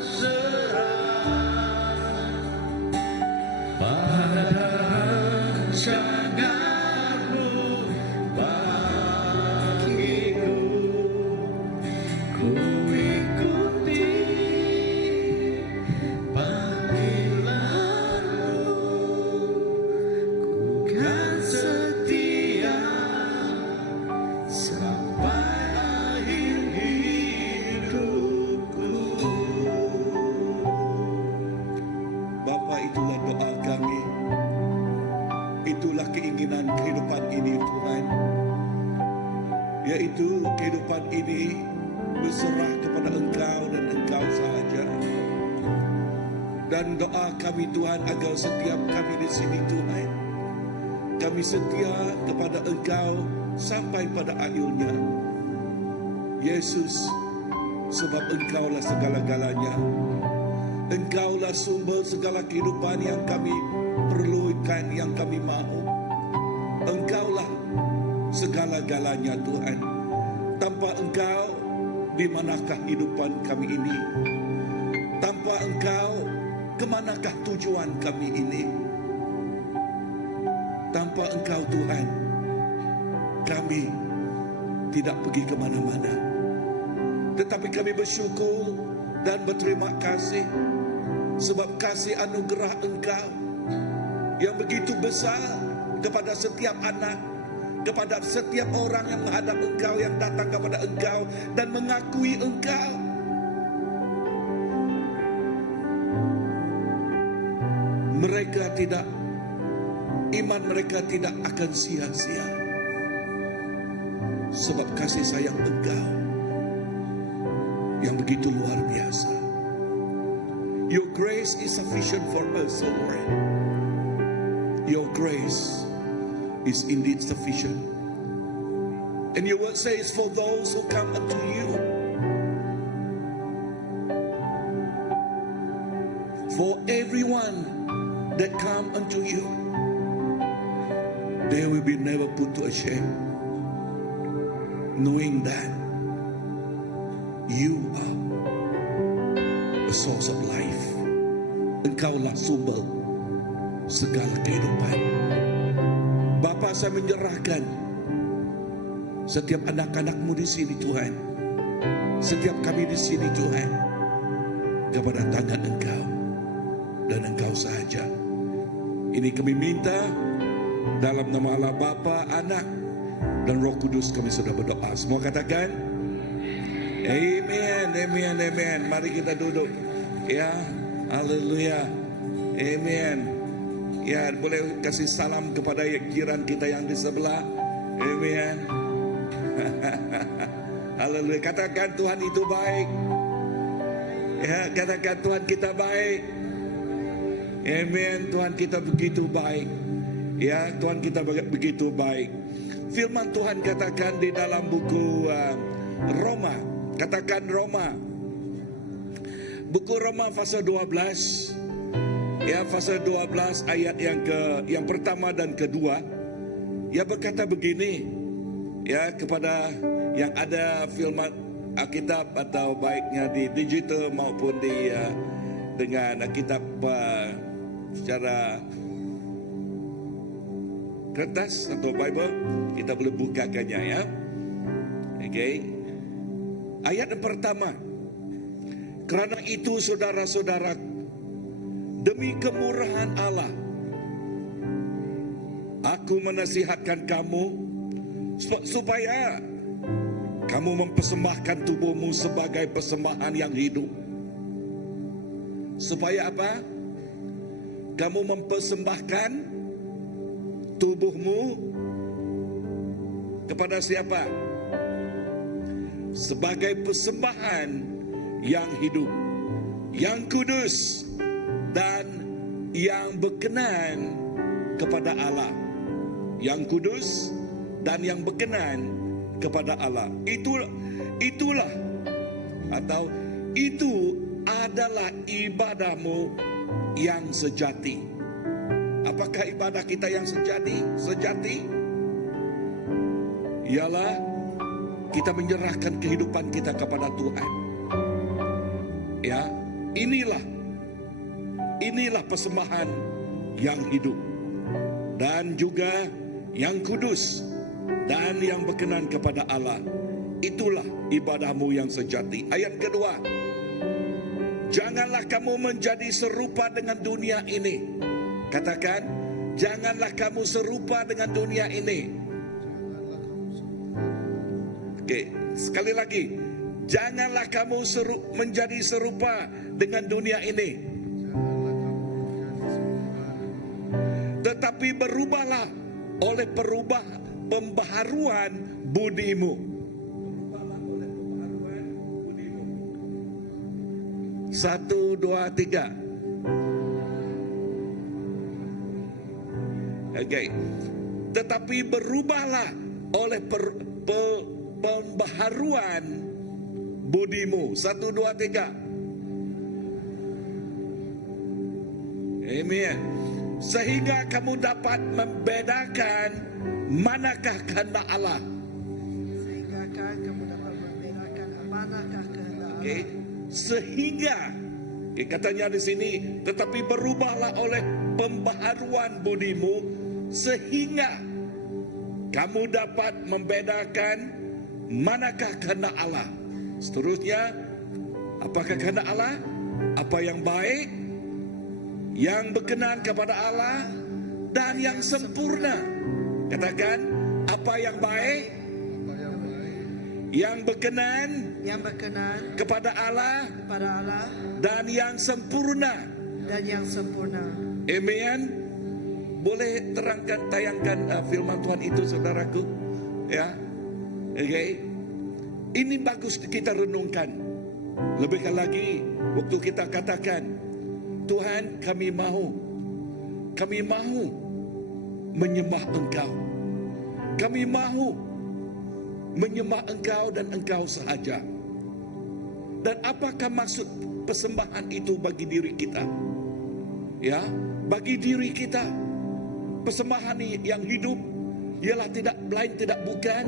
pada rancangan-Mu bagiku. Ku ikuti panggilan-Mu. Ku kan setia sampai akhir hidupku. Bapa, itulah doa kami. Itulah keinginan kehidupan ini, Tuhan. Yaitu kehidupan ini berserah kepada Engkau dan Engkau sahaja. Dan doa kami, Tuhan, agar setiap kami di sini, Tuhan, kami setia kepada Engkau sampai pada akhirnya. Yesus, sebab Engkaulah segala-galanya. Engkaulah sumber segala kehidupan yang kami perlukan, yang kami mahu. Engkaulah segala-galanya, Tuhan. Tanpa Engkau, di manakah kehidupan kami ini? Tanpa Engkau, kemanakah tujuan kami ini? Tanpa Engkau, Tuhan, kami tidak pergi kemana-mana. Tetapi kami bersyukur dan berterima kasih sebab kasih anugerah Engkau yang begitu besar kepada setiap anak, kepada setiap orang yang menghadap Engkau, yang datang kepada Engkau dan mengakui Engkau. Mereka tidak, iman mereka tidak akan sia-sia sebab kasih sayang Engkau yang begitu luar biasa. Your grace is sufficient for us, O Lord. Your grace is indeed sufficient. And your word says, for those who come unto you, for everyone that come unto you, they will be never put to a shame, knowing that you are a source of life. Engkaulah sumber segala kehidupan. Bapa, saya menyerahkan setiap anak-anak-Mu di sini, Tuhan, setiap kami di sini, Tuhan, kepada tangan Engkau dan Engkau sahaja. Ini kami minta dalam nama Allah Bapa, Anak dan Roh Kudus. Kami sudah berdoa. Semua katakan amen, amen, amen. Mari kita duduk. Ya, haleluya. Amen. Ya, boleh kasih salam kepada jiran kita yang di sebelah. Amen. Haleluya. Katakan Tuhan itu baik. Ya, katakan Tuhan kita baik. Amen. Tuhan kita begitu baik. Ya, Tuhan kita begitu baik. Firman Tuhan katakan di dalam buku Roma. Katakan Roma. Buku Roma pasal 12. Ya, pasal 12 ayat yang pertama dan kedua. Ya, berkata begini. Ya, kepada yang ada firman Alkitab atau baiknya di digital maupun di dengan Alkitab secara kertas atau Bible, kita boleh bukakannya, ya. Okay. Ayat yang pertama. Kerana itu saudara-saudara, demi kemurahan Allah, aku menasihatkan kamu supaya kamu mempersembahkan tubuhmu sebagai persembahan yang hidup. Supaya apa? Kamu mempersembahkan tubuhmu kepada siapa? Sebagai persembahan yang hidup, yang kudus, dan yang berkenan kepada Allah. Yang kudus dan yang berkenan kepada Allah. Itulah atau itu adalah ibadahmu yang sejati. Apakah ibadah kita yang sejati? Ialah kita menyerahkan kehidupan kita kepada Tuhan. Ya, inilah persembahan yang hidup dan juga yang kudus dan yang berkenan kepada Allah. Itulah ibadahmu yang sejati. Ayat kedua, janganlah kamu menjadi serupa dengan dunia ini. Katakan, janganlah kamu serupa dengan dunia ini. Oke, sekali lagi, janganlah kamu menjadi serupa dengan dunia ini, tetapi berubahlah oleh pembaharuan budimu. Satu, dua, tiga. Okay. Tetapi berubahlah oleh pembaharuan budimu. Satu, dua, tiga. Amen. Sehingga kamu dapat membedakan manakah kehendak Allah. Sehingga kamu dapat membedakan manakah kehendak Allah. Okay. Sehingga, katanya di sini, tetapi berubahlah oleh pembaharuan budimu, sehingga kamu dapat membedakan manakah kehendak Allah. Seterusnya, apakah kehendak Allah? Apa yang baik, yang berkenan kepada Allah, dan yang sempurna. Katakan, apa yang baik, yang berkenan kepada Allah, dan yang sempurna. Amen. Boleh tayangkan firman Tuhan itu, saudaraku? Ya, okay. Ini bagus kita renungkan. Lebihkan lagi, waktu kita katakan, Tuhan, kami mahu menyembah Engkau. Kami mahu menyembah Engkau dan Engkau sahaja. Dan apakah maksud persembahan itu bagi diri kita? Ya, bagi diri kita, persembahan yang hidup ialah tidak bukan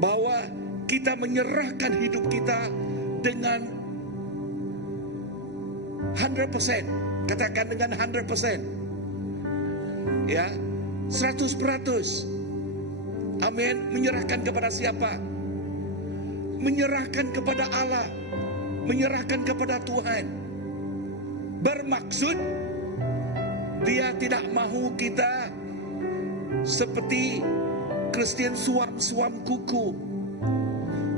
bahwa kita menyerahkan hidup kita dengan 100%. Katakan dengan 100%. Ya, 100%. Amin. Menyerahkan kepada siapa? Menyerahkan kepada Allah. Menyerahkan kepada Tuhan. Bermaksud Dia tidak mahu kita seperti Kristian suam-suam kuku.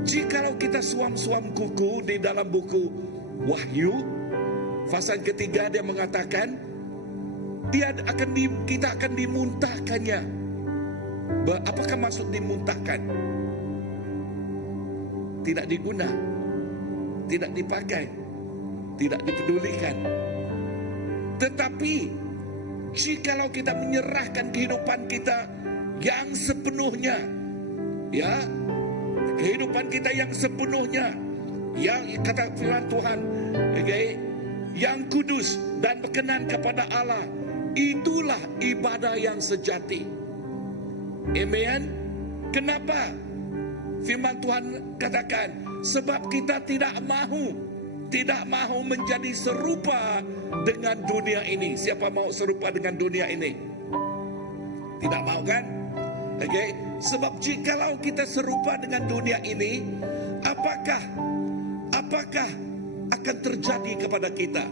Jikalau kita suam-suam kuku di dalam buku Wahyu pasal ketiga, dia mengatakan kita akan dimuntahkannya. Apakah maksud dimuntahkan? Tidak diguna, tidak dipakai, tidak dipedulikan. Tetapi jikalau kita menyerahkan kehidupan kita yang sepenuhnya, ya, kehidupan kita yang sepenuhnya, yang kata firman Tuhan, okay, yang kudus dan berkenan kepada Allah, itulah ibadah yang sejati. Amen. Kenapa? Firman Tuhan katakan, sebab kita tidak mahu menjadi serupa dengan dunia ini. Siapa mau serupa dengan dunia ini? Tidak mau kan? Okay. Sebab jikalau kita serupa dengan dunia ini, apakah akan terjadi kepada kita?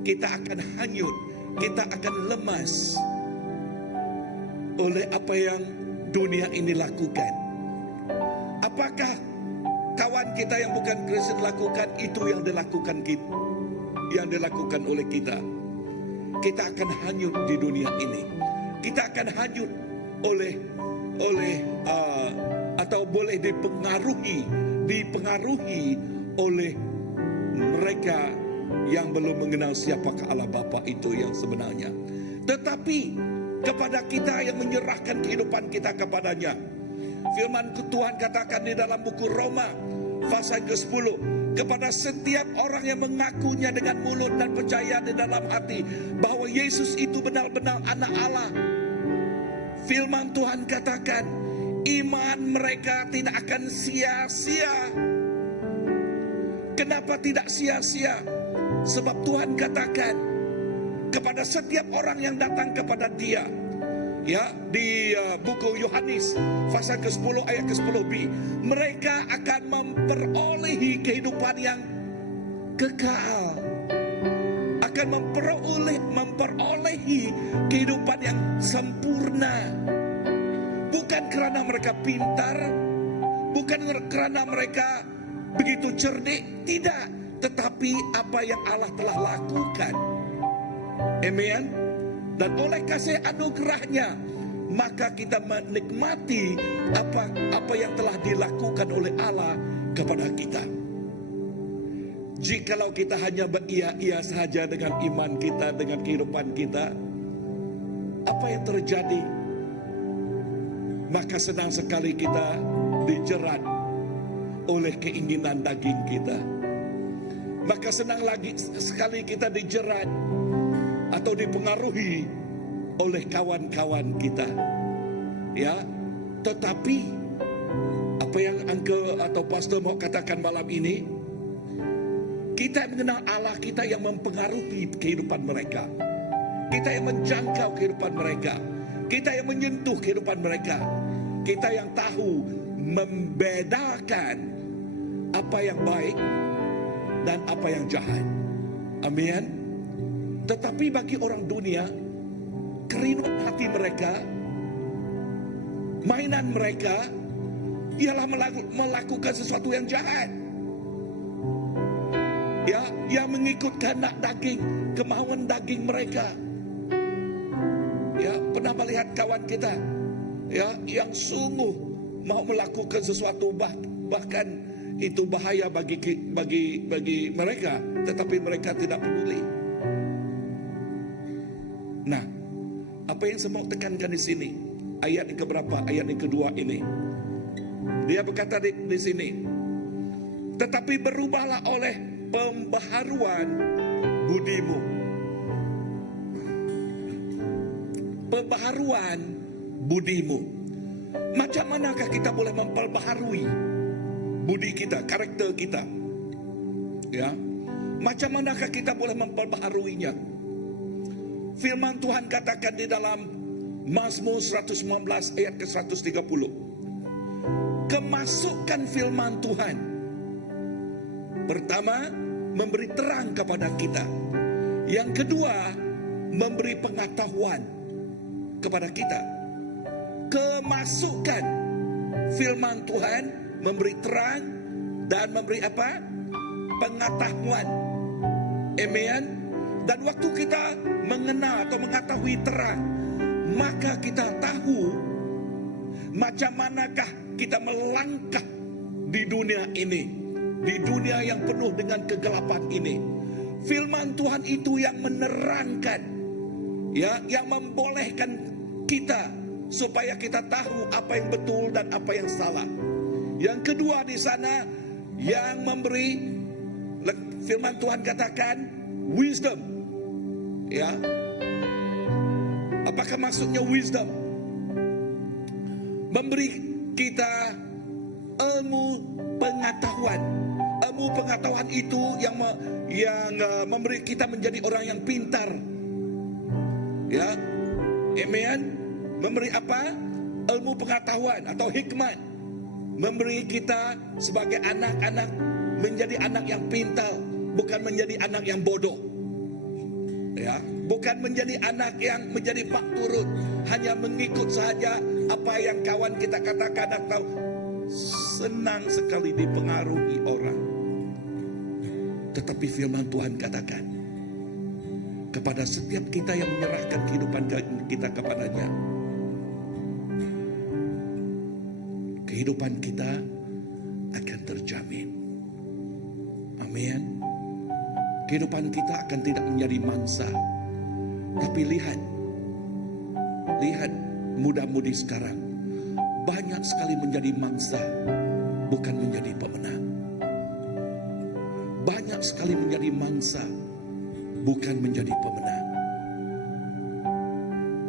Kita akan hanyut, kita akan lemas oleh apa yang dunia ini lakukan. Apakah kawan kita yang bukan Kristen lakukan itu yang dilakukan oleh kita? Kita akan hanyut di dunia ini. Kita akan hanyut atau boleh dipengaruhi oleh mereka yang belum mengenal siapakah Allah Bapa itu yang sebenarnya. Tetapi kepada kita yang menyerahkan kehidupan kita kepadanya, firman Tuhan katakan di dalam buku Roma pasal ke-10, kepada setiap orang yang mengakunya dengan mulut dan percaya di dalam hati bahwa Yesus itu benar-benar anak Allah, firman Tuhan katakan iman mereka tidak akan sia-sia. Kenapa tidak sia-sia? Sebab Tuhan katakan kepada setiap orang yang datang kepada Dia, ya, di buku Yohanes pasal ke-10 ayat ke-10b, mereka akan memperolehi kehidupan yang kekal, akan memperolehi kehidupan yang sempurna. Bukan kerana mereka pintar, bukan kerana mereka begitu cerdik, tidak, tetapi apa yang Allah telah lakukan. Amen. Dan oleh kasih anugerahnya, maka kita menikmati apa yang telah dilakukan oleh Allah kepada kita. Jikalau kita hanya beria-ia saja dengan iman kita, dengan kehidupan kita, apa yang terjadi? Maka senang sekali kita dijerat oleh keinginan daging kita. Maka senang lagi sekali kita dijerat atau dipengaruhi oleh kawan-kawan kita. Ya, tetapi apa yang Uncle atau Pastor mau katakan malam ini, kita mengenal Allah, kita yang mempengaruhi kehidupan mereka. Kita yang menjangkau kehidupan mereka. Kita yang menyentuh kehidupan mereka. Kita yang tahu membedakan apa yang baik dan apa yang jahat. Amin. Tetapi bagi orang dunia, kerinduan hati mereka, mainan mereka ialah melakukan sesuatu yang jahat. Ya, yang mengikut kehendak daging, kemauan daging mereka. Ya, pernah melihat kawan kita, ya, yang sungguh mau melakukan sesuatu bahkan itu bahaya bagi mereka, tetapi mereka tidak peduli. Nah, apa yang saya mau tekankan di sini, ayat yang keberapa? Ayat yang kedua ini. Dia berkata di sini, tetapi berubahlah oleh pembaharuan budimu. Pembaharuan budimu. Macam manakah kita boleh memperbaharui budi kita, karakter kita? Ya, macam manakah kita boleh memperbaharuinya? Firman Tuhan katakan di dalam Mazmur 119 ayat ke-130. Kemasukan firman Tuhan, pertama, memberi terang kepada kita. Yang kedua, memberi pengetahuan kepada kita. Kemasukan firman Tuhan memberi terang dan memberi apa? Pengetahuan. Amen. Dan waktu kita mengenal atau mengetahui terang, maka kita tahu macam manakah kita melangkah di dunia ini, di dunia yang penuh dengan kegelapan ini. Firman Tuhan itu yang menerangkan, ya, yang membolehkan kita supaya kita tahu apa yang betul dan apa yang salah. Yang kedua di sana yang memberi, firman Tuhan katakan wisdom. Ya. Apakah maksudnya wisdom? Memberi kita ilmu pengetahuan. Ilmu pengetahuan itu yang memberi kita menjadi orang yang pintar. Ya. Amen. Memberi apa? ilmu pengetahuan atau hikmat, memberi kita sebagai anak-anak menjadi anak yang pintar, bukan menjadi anak yang bodoh. Ya, bukan menjadi anak yang menjadi pak turut, hanya mengikut saja apa yang kawan kita katakan atau senang sekali dipengaruhi orang. Tetapi firman Tuhan katakan kepada setiap kita yang menyerahkan kehidupan kita kepadanya, kehidupan kita akan terjamin. Amin. Kehidupan kita akan tidak menjadi mangsa. Tapi lihat muda-mudi sekarang banyak sekali menjadi mangsa, bukan menjadi pemenang. Banyak sekali menjadi mangsa, bukan menjadi pemenang.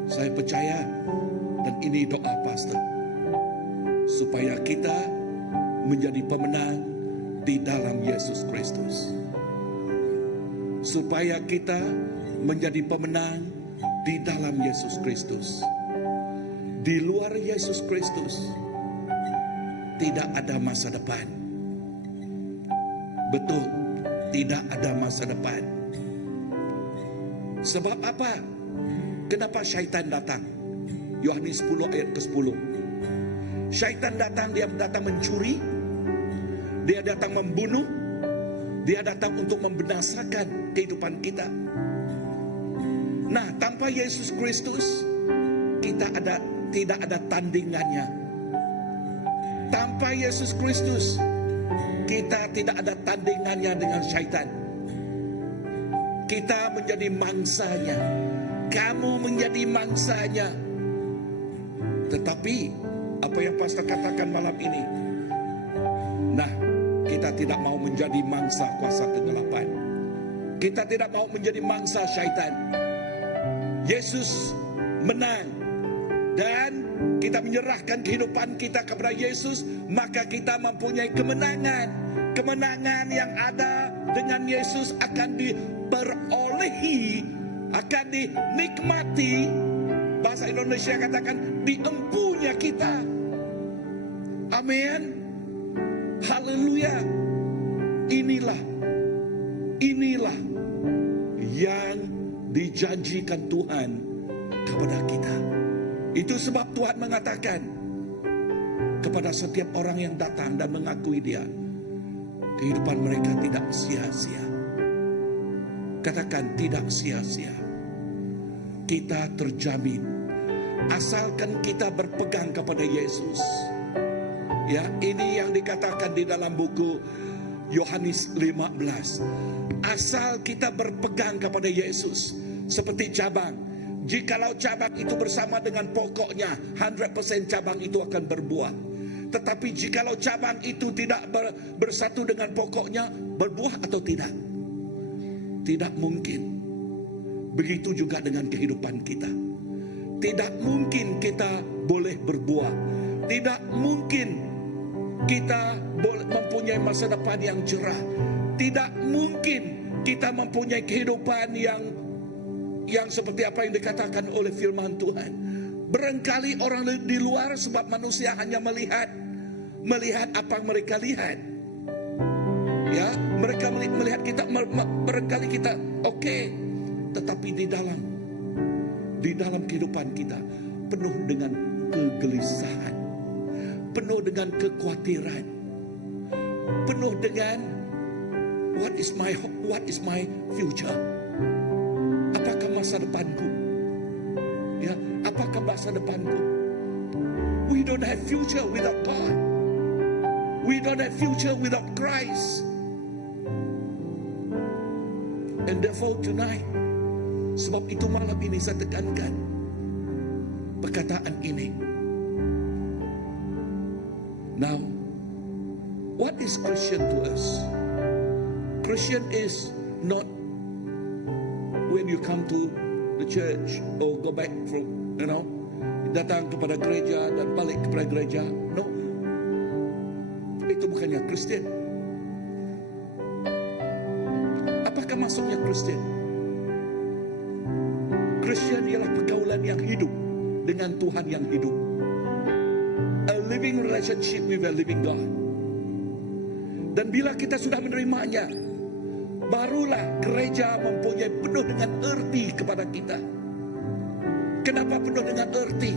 Saya percaya, dan ini doa pastor, supaya kita menjadi pemenang di dalam Yesus Kristus. Supaya kita menjadi pemenang di dalam Yesus Kristus. Di luar Yesus Kristus tidak ada masa depan. Betul, tidak ada masa depan. Sebab apa? Kenapa syaitan datang? Yohanes 10 ayat ke-10. Syaitan datang, dia datang mencuri, dia datang membunuh, dia datang untuk membinasakan kehidupan kita. Nah, tanpa Yesus Kristus kita tidak ada tandingannya. Tanpa Yesus Kristus kita tidak ada tandingannya dengan syaitan. Kita menjadi mangsanya, kamu menjadi mangsanya. Tetapi apa yang pastor katakan malam ini, nah, kita tidak mau menjadi mangsa kuasa kegelapan. Kita tidak mau menjadi mangsa syaitan. Yesus menang, dan kita menyerahkan kehidupan kita kepada Yesus, maka kita mempunyai kemenangan. Kemenangan yang ada dengan Yesus akan diperolehi, akan dinikmati. Bahasa Indonesia katakan diempunya kita. Amin. Haleluya. Inilah yang dijanjikan Tuhan kepada kita. Itu sebab Tuhan mengatakan kepada setiap orang yang datang dan mengakui Dia, kehidupan mereka tidak sia-sia. Katakan, tidak sia-sia. Kita terjamin asalkan kita berpegang kepada Yesus. Ya, ini yang dikatakan di dalam buku Yohanes 15. Asal kita berpegang kepada Yesus seperti cabang. Jikalau cabang itu bersama dengan pokoknya, 100% cabang itu akan berbuah. Tetapi jikalau cabang itu tidak bersatu dengan pokoknya, berbuah atau tidak? Tidak mungkin. Begitu juga dengan kehidupan kita. Tidak mungkin kita boleh berbuah. Tidak mungkin kita boleh mempunyai masa depan yang cerah. Tidak mungkin kita mempunyai kehidupan yang seperti apa yang dikatakan oleh firman Tuhan. Barangkali orang di luar, sebab manusia hanya melihat apa yang mereka lihat. Ya, mereka melihat kita, barangkali kita oke, tetapi di dalam kehidupan kita penuh dengan kegelisahan, penuh dengan kekhawatiran, penuh dengan what is my future? Apakah masa depanku? Ya, apakah masa depanku? We don't have future without God. We don't have future without Christ. And therefore tonight, sebab itu malam ini saya tekankan perkataan ini. Now, what is Christian to us? Christian is not when you come to the church or go back from, datang kepada gereja dan balik kepada gereja. No, itu bukannya Kristen. Apakah maksudnya Kristen? Kristen ialah pergaulan yang hidup dengan Tuhan yang hidup. a living relationship with a living God. Dan bila kita sudah menerimanya, barulah gereja mempunyai penuh dengan erti kepada kita. Kenapa penuh dengan erti?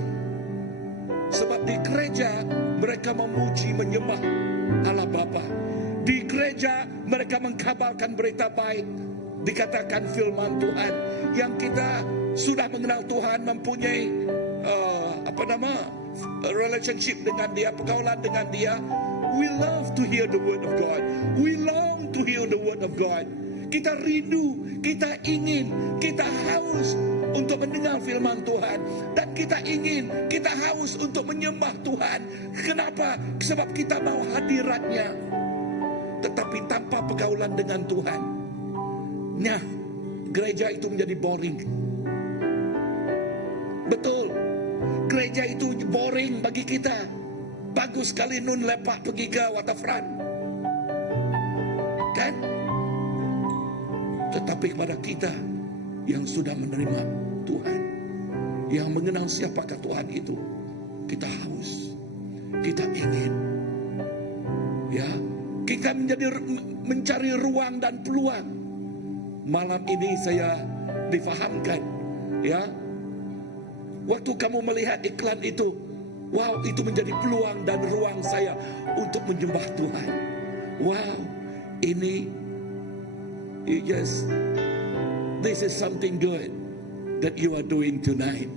Sebab di gereja mereka memuji menyembah Allah Bapa. Di gereja mereka mengkabarkan berita baik, dikatakan firman Tuhan. Yang kita sudah mengenal Tuhan, mempunyai relationship dengan Dia, pergaulan dengan Dia. We love to hear the word of God. We long to hear the word of God. Kita rindu, kita ingin, kita haus untuk mendengar firman Tuhan. Dan kita ingin, kita haus untuk menyembah Tuhan. Kenapa? Sebab kita mau hadiratnya. Tetapi tanpa pergaulan dengan Tuhan, nah, gereja itu menjadi boring. Betul, gereja itu boring bagi kita. Bagus sekali nun lepak pergi ke waterfront, kan? Tetapi kepada kita yang sudah menerima Tuhan, yang mengenal siapakah Tuhan itu, kita haus, kita ingin, ya, kita mencari ruang dan peluang. Malam ini saya difahamkan, ya, waktu kamu melihat iklan itu, wow, itu menjadi peluang dan ruang saya untuk menyembah Tuhan. Wow, ini this is something good that you are doing tonight.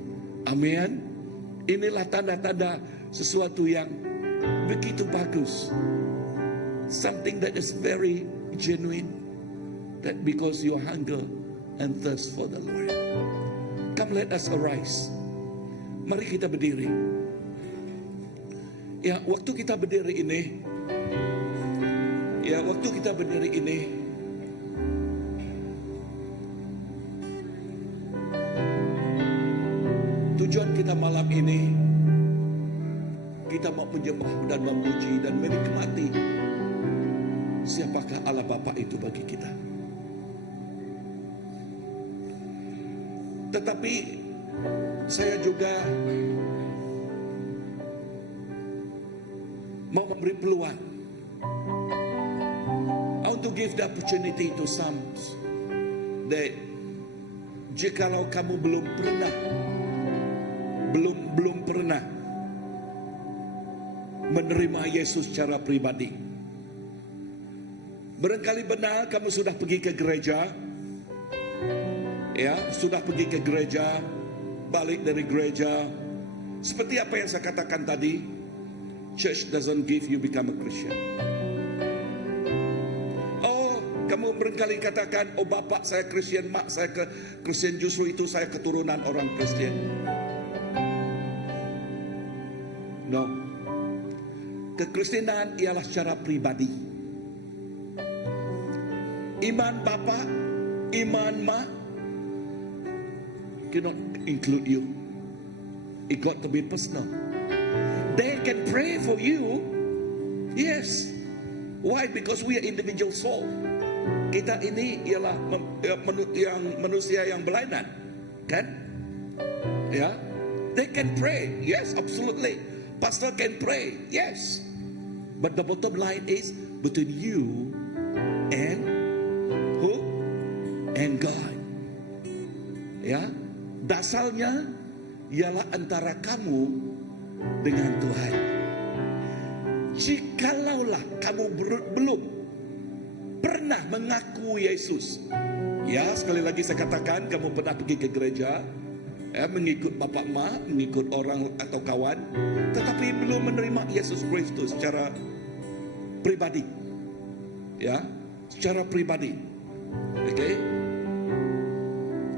Amen. Inilah tanda-tanda sesuatu yang begitu bagus. Something that is very genuine. That because you hunger and thirst for the Lord. Come, let us arise. Mari kita berdiri. Ya, waktu kita berdiri ini, tujuan kita malam ini, kita mau menyembah dan memuji dan menikmati siapakah Allah Bapa itu bagi kita. Tetapi saya juga mau memberi peluang. I want to give the opportunity to some that jikalau kamu belum pernah menerima Yesus secara pribadi. Barangkali benar kamu sudah pergi ke gereja, ya, sudah pergi ke gereja, balik dari gereja. Seperti apa yang saya katakan tadi, church doesn't give you become a Christian. Oh, kamu barangkali katakan, oh bapak saya Christian, mak saya Christian, justru itu saya keturunan orang Christian. No, kekristenan ialah secara pribadi. Iman bapa, iman mak cannot include you. It got to be personal. They can pray for you, yes. Why? Because we are individual soul. Kita ini ialah manusia yang berlainan, kan? Ya, they can pray, yes, absolutely. Pastor can pray, yes. But the bottom line is between you and who? And God. Ya, dasarnya ialah antara kamu dengan Tuhan. Jikalaulah kamu belum pernah mengaku Yesus, ya, sekali lagi saya katakan, kamu pernah pergi ke gereja, ya, mengikut bapak mak, mengikut orang atau kawan, tetapi belum menerima Yesus Kristus secara pribadi, ya, secara pribadi. Okay?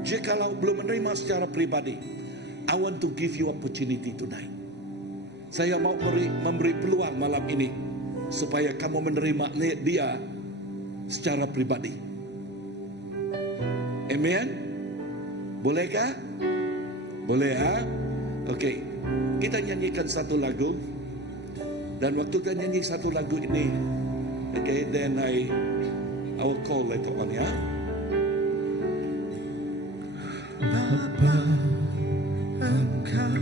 Jikalau belum menerima secara pribadi, I want to give you opportunity tonight. Saya mau memberi peluang malam ini supaya kamu menerima Dia secara pribadi. Amen. Bolehkah? Boleh, ha? Okey. Kita nyanyikan satu lagu. Dan waktu kita nyanyi satu lagu ini, okay, then I will call later on, ya. Bapa, Engkau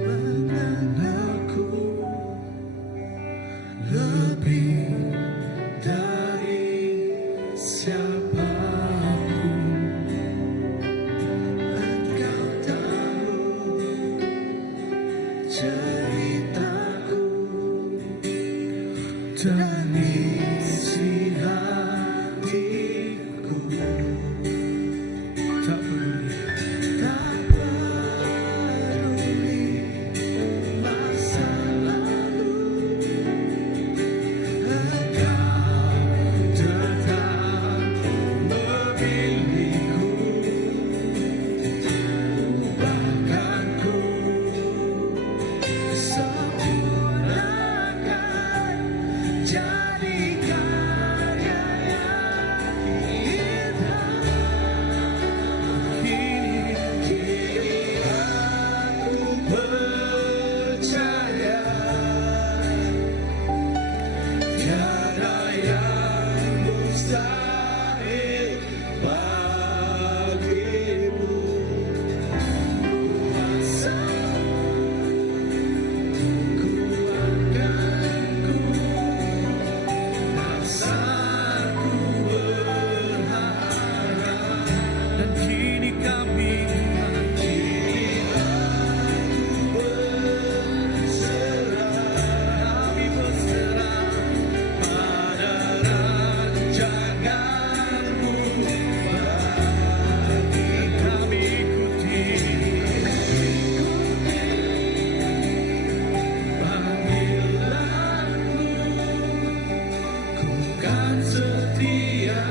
mengenalku, tangisi hatiku, tak peduli masa lalu, engkau tetap memilihku, bahkan ku sempurnakan jadi karya yang indah. Kini aku percaya tiada yang mustahil bagimu. Kuasa dan kini kami berserah pada rancangan-Mu, bagi kami ikuti panggilan-Mu, ku kan setia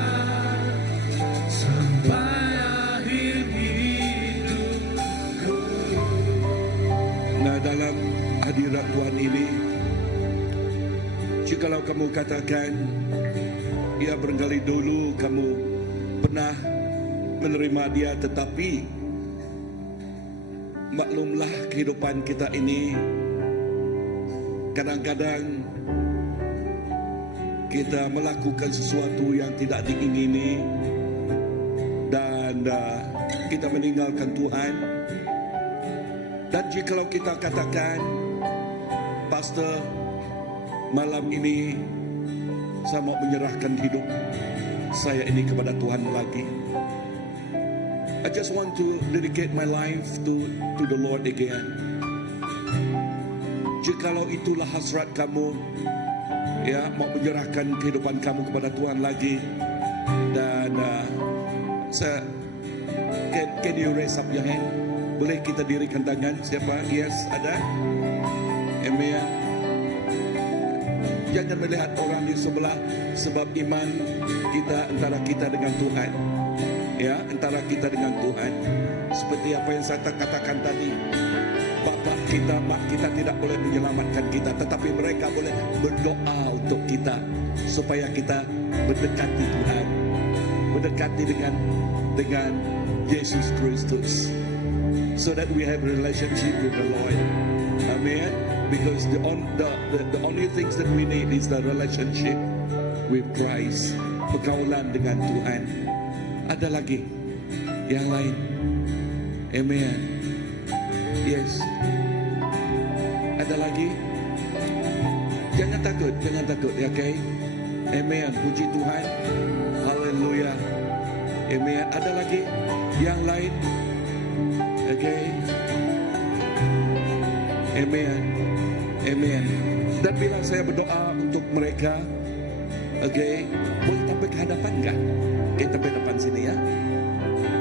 sampai akhir hidupku. Nah, dalam hadirat Tuhan ini, jikalau kamu katakan, ya barangkali dulu kamu pernah menerima Dia, tetapi maklumlah kehidupan kita ini kadang-kadang kita melakukan sesuatu yang tidak diingini dan kita meninggalkan Tuhan. Dan jikalau kita katakan, Pastor, malam ini saya mau menyerahkan hidup saya ini kepada Tuhan lagi. I just want to dedicate my life to the Lord again. Jikalau itulah hasrat kamu, ya, mau menyerahkan kehidupan kamu kepada Tuhan lagi, dan can you raise up your hand? Boleh kita dirikan tangan? Siapa? Yes, ada. Amen. Jangan melihat orang di sebelah, sebab iman kita antara kita dengan Tuhan. Ya, antara kita dengan Tuhan. Seperti apa yang saya katakan tadi, Bapak kita, mak kita tidak boleh menyelamatkan kita, tetapi mereka boleh berdoa untuk kita supaya kita mendekati Tuhan, mendekati dengan Yesus Kristus, so that we have a relationship with the Lord. Amen. Because the only things that we need is the relationship with Christ, pergaulan dengan Tuhan. Ada lagi yang lain? Amen. Yes. Ada lagi? Jangan takut, ya, okay? Amen. Puji Tuhan. Haleluya. Amen. Ada lagi yang lain? Okay. Amen. Amen. Dan bila saya berdoa untuk mereka, okay, boleh sampai ke hadapan enggak? Okay, sampai depan sini ya.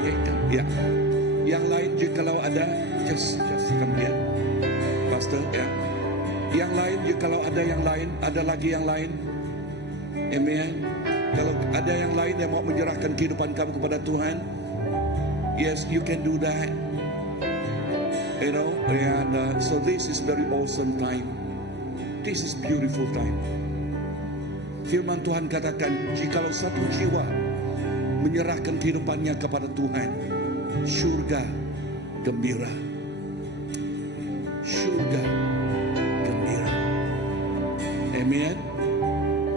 Okay, ya. Yang lain jikalau ada, just come here, Pastor, ya. Yang lain jikalau ada yang lain, ada lagi yang lain. Amen. Kalau ada yang lain yang mau menyerahkan kehidupan kamu kepada Tuhan, yes, you can do that. You know, and so this is very awesome time. This is beautiful time. Firman Tuhan katakan, jikalau satu jiwa menyerahkan kehidupannya kepada Tuhan, surga gembira. Surga gembira. Amen.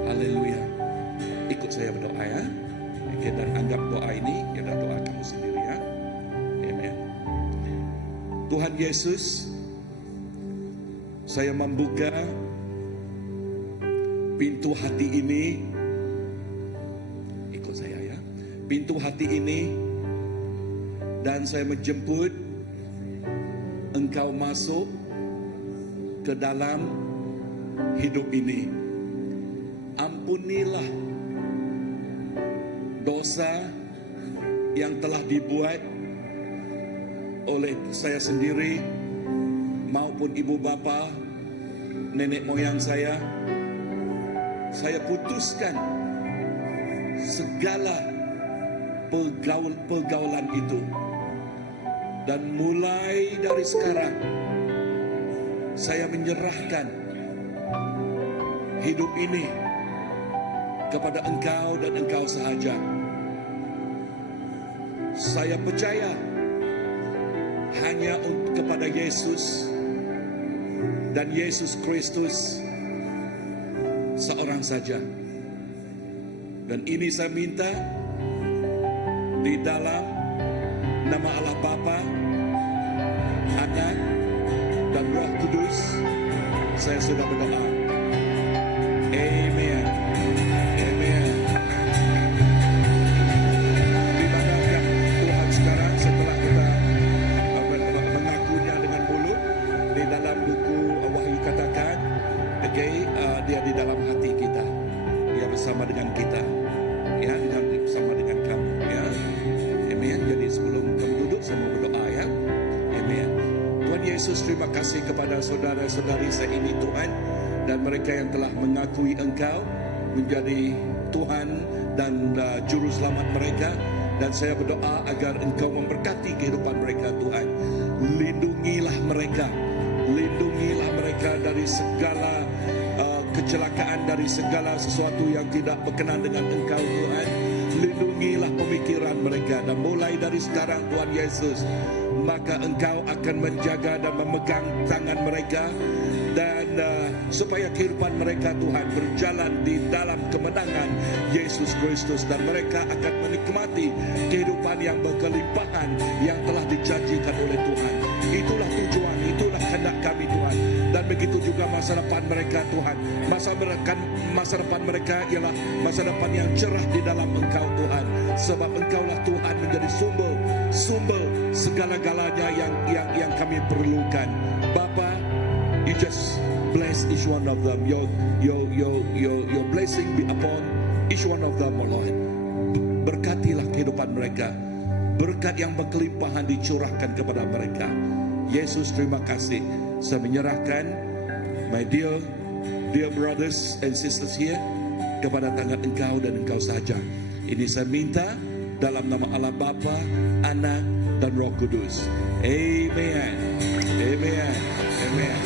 Haleluya. Ikut saya berdoa ya. Okay, dan anggap doa ini adalah doa kamu sendiri ya. Amen. Tuhan Yesus, saya membuka pintu hati ini. Ikut saya ya. Pintu hati ini, dan saya menjemput Engkau masuk ke dalam hidup ini. ampunilah dosa yang telah dibuat oleh saya sendiri maupun ibu bapa, nenek moyang saya. Saya putuskan segala pergaulan itu. Dan mulai dari sekarang, saya menyerahkan hidup ini kepada Engkau dan Engkau sahaja. Saya percaya hanya kepada Yesus dan Yesus Kristus seorang saja. Dan ini saya minta di dalam nama Allah Bapa, Anak, dan Roh Kudus. Saya sudah berdoa. Amen. Amen. Dimanakah Tuhan sekarang setelah kita mengakunya dengan mulut? Di dalam buku Wahyu katakan, dia di dalam hati kita. Dia bersama dengan kita. Ya, bersama dengan kamu. Ya. Amen. Jadi sebelum kamu duduk, saya mau berdoa ya. Amen. Tuhan Yesus, terima kasih kepada saudara-saudari saya ini Tuhan, dan mereka yang telah mengakui Engkau menjadi Tuhan dan Juru Selamat mereka. Dan saya berdoa agar Engkau memberkati kehidupan mereka Tuhan. Lindungilah mereka. Lindungilah mereka dari segala kecelakaan, dari segala sesuatu yang tidak berkenan dengan Engkau Tuhan. Lindungilah pemikiran mereka. Dan mulai dari sekarang Tuhan Yesus, maka Engkau akan menjaga dan memegang tangan mereka. Dan supaya kehidupan mereka Tuhan berjalan di dalam kemenangan Yesus Kristus. Dan mereka akan menikmati kehidupan yang berkelimpahan yang telah dijanjikan oleh Tuhan. Itulah tujuan, itulah kehendak kami Tuhan. Dan begitu juga masa depan mereka Tuhan. Masa depan mereka ialah masa depan yang cerah di dalam Engkau Tuhan. Sebab Engkaulah Tuhan menjadi sumber segala-galanya yang kami perlukan. Bapa, You just bless each one of them. Your blessing be upon each one of them, O Lord. Berkatilah kehidupan mereka. Berkat yang berkelimpahan dicurahkan kepada mereka. Yesus, terima kasih. Saya menyerahkan my dear brothers and sisters here kepada tangan Engkau dan Engkau saja. Ini saya minta dalam nama Allah Bapa, Anak, dan Roh Kudus. Amen. Amen. Amen.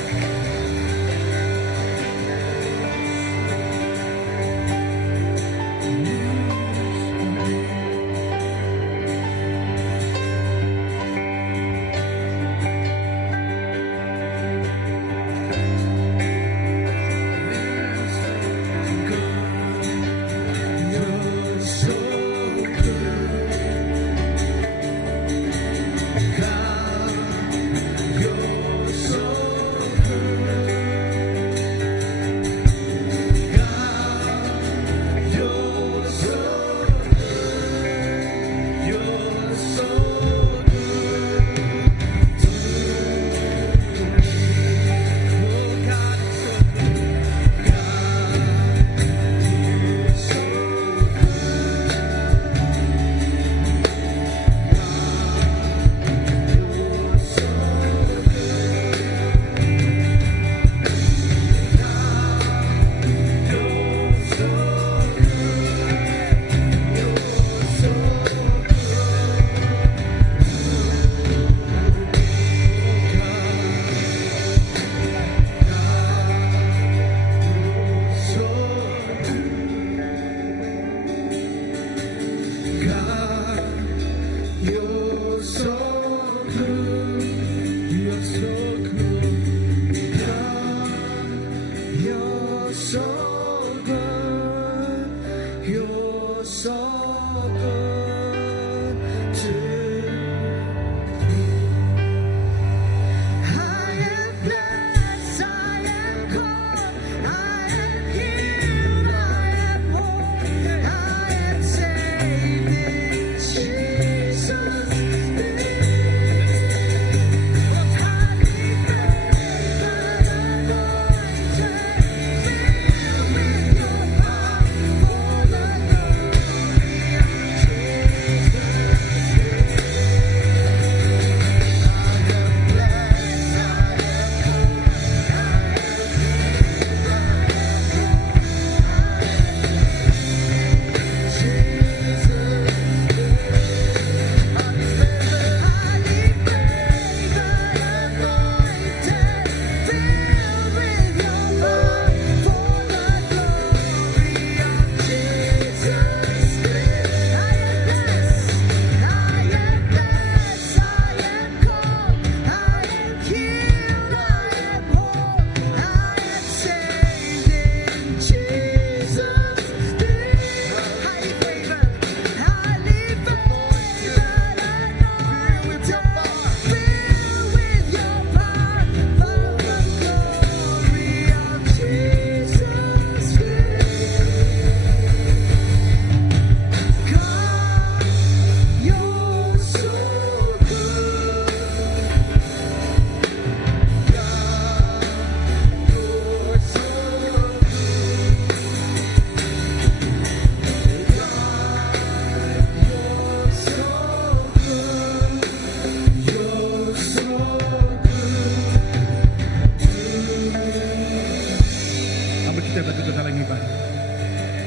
Kita bertutur dalam ibadah.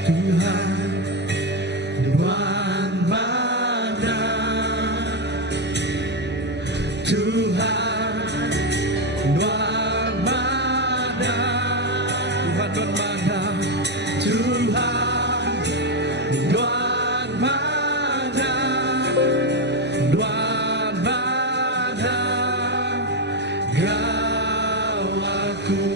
Tuhan, Tuhan mana? Tuhan, Tuhan mana? Tuhan, Tuhan mana? Tuhan, Tuhan mana? Tuhan mana? Kau aku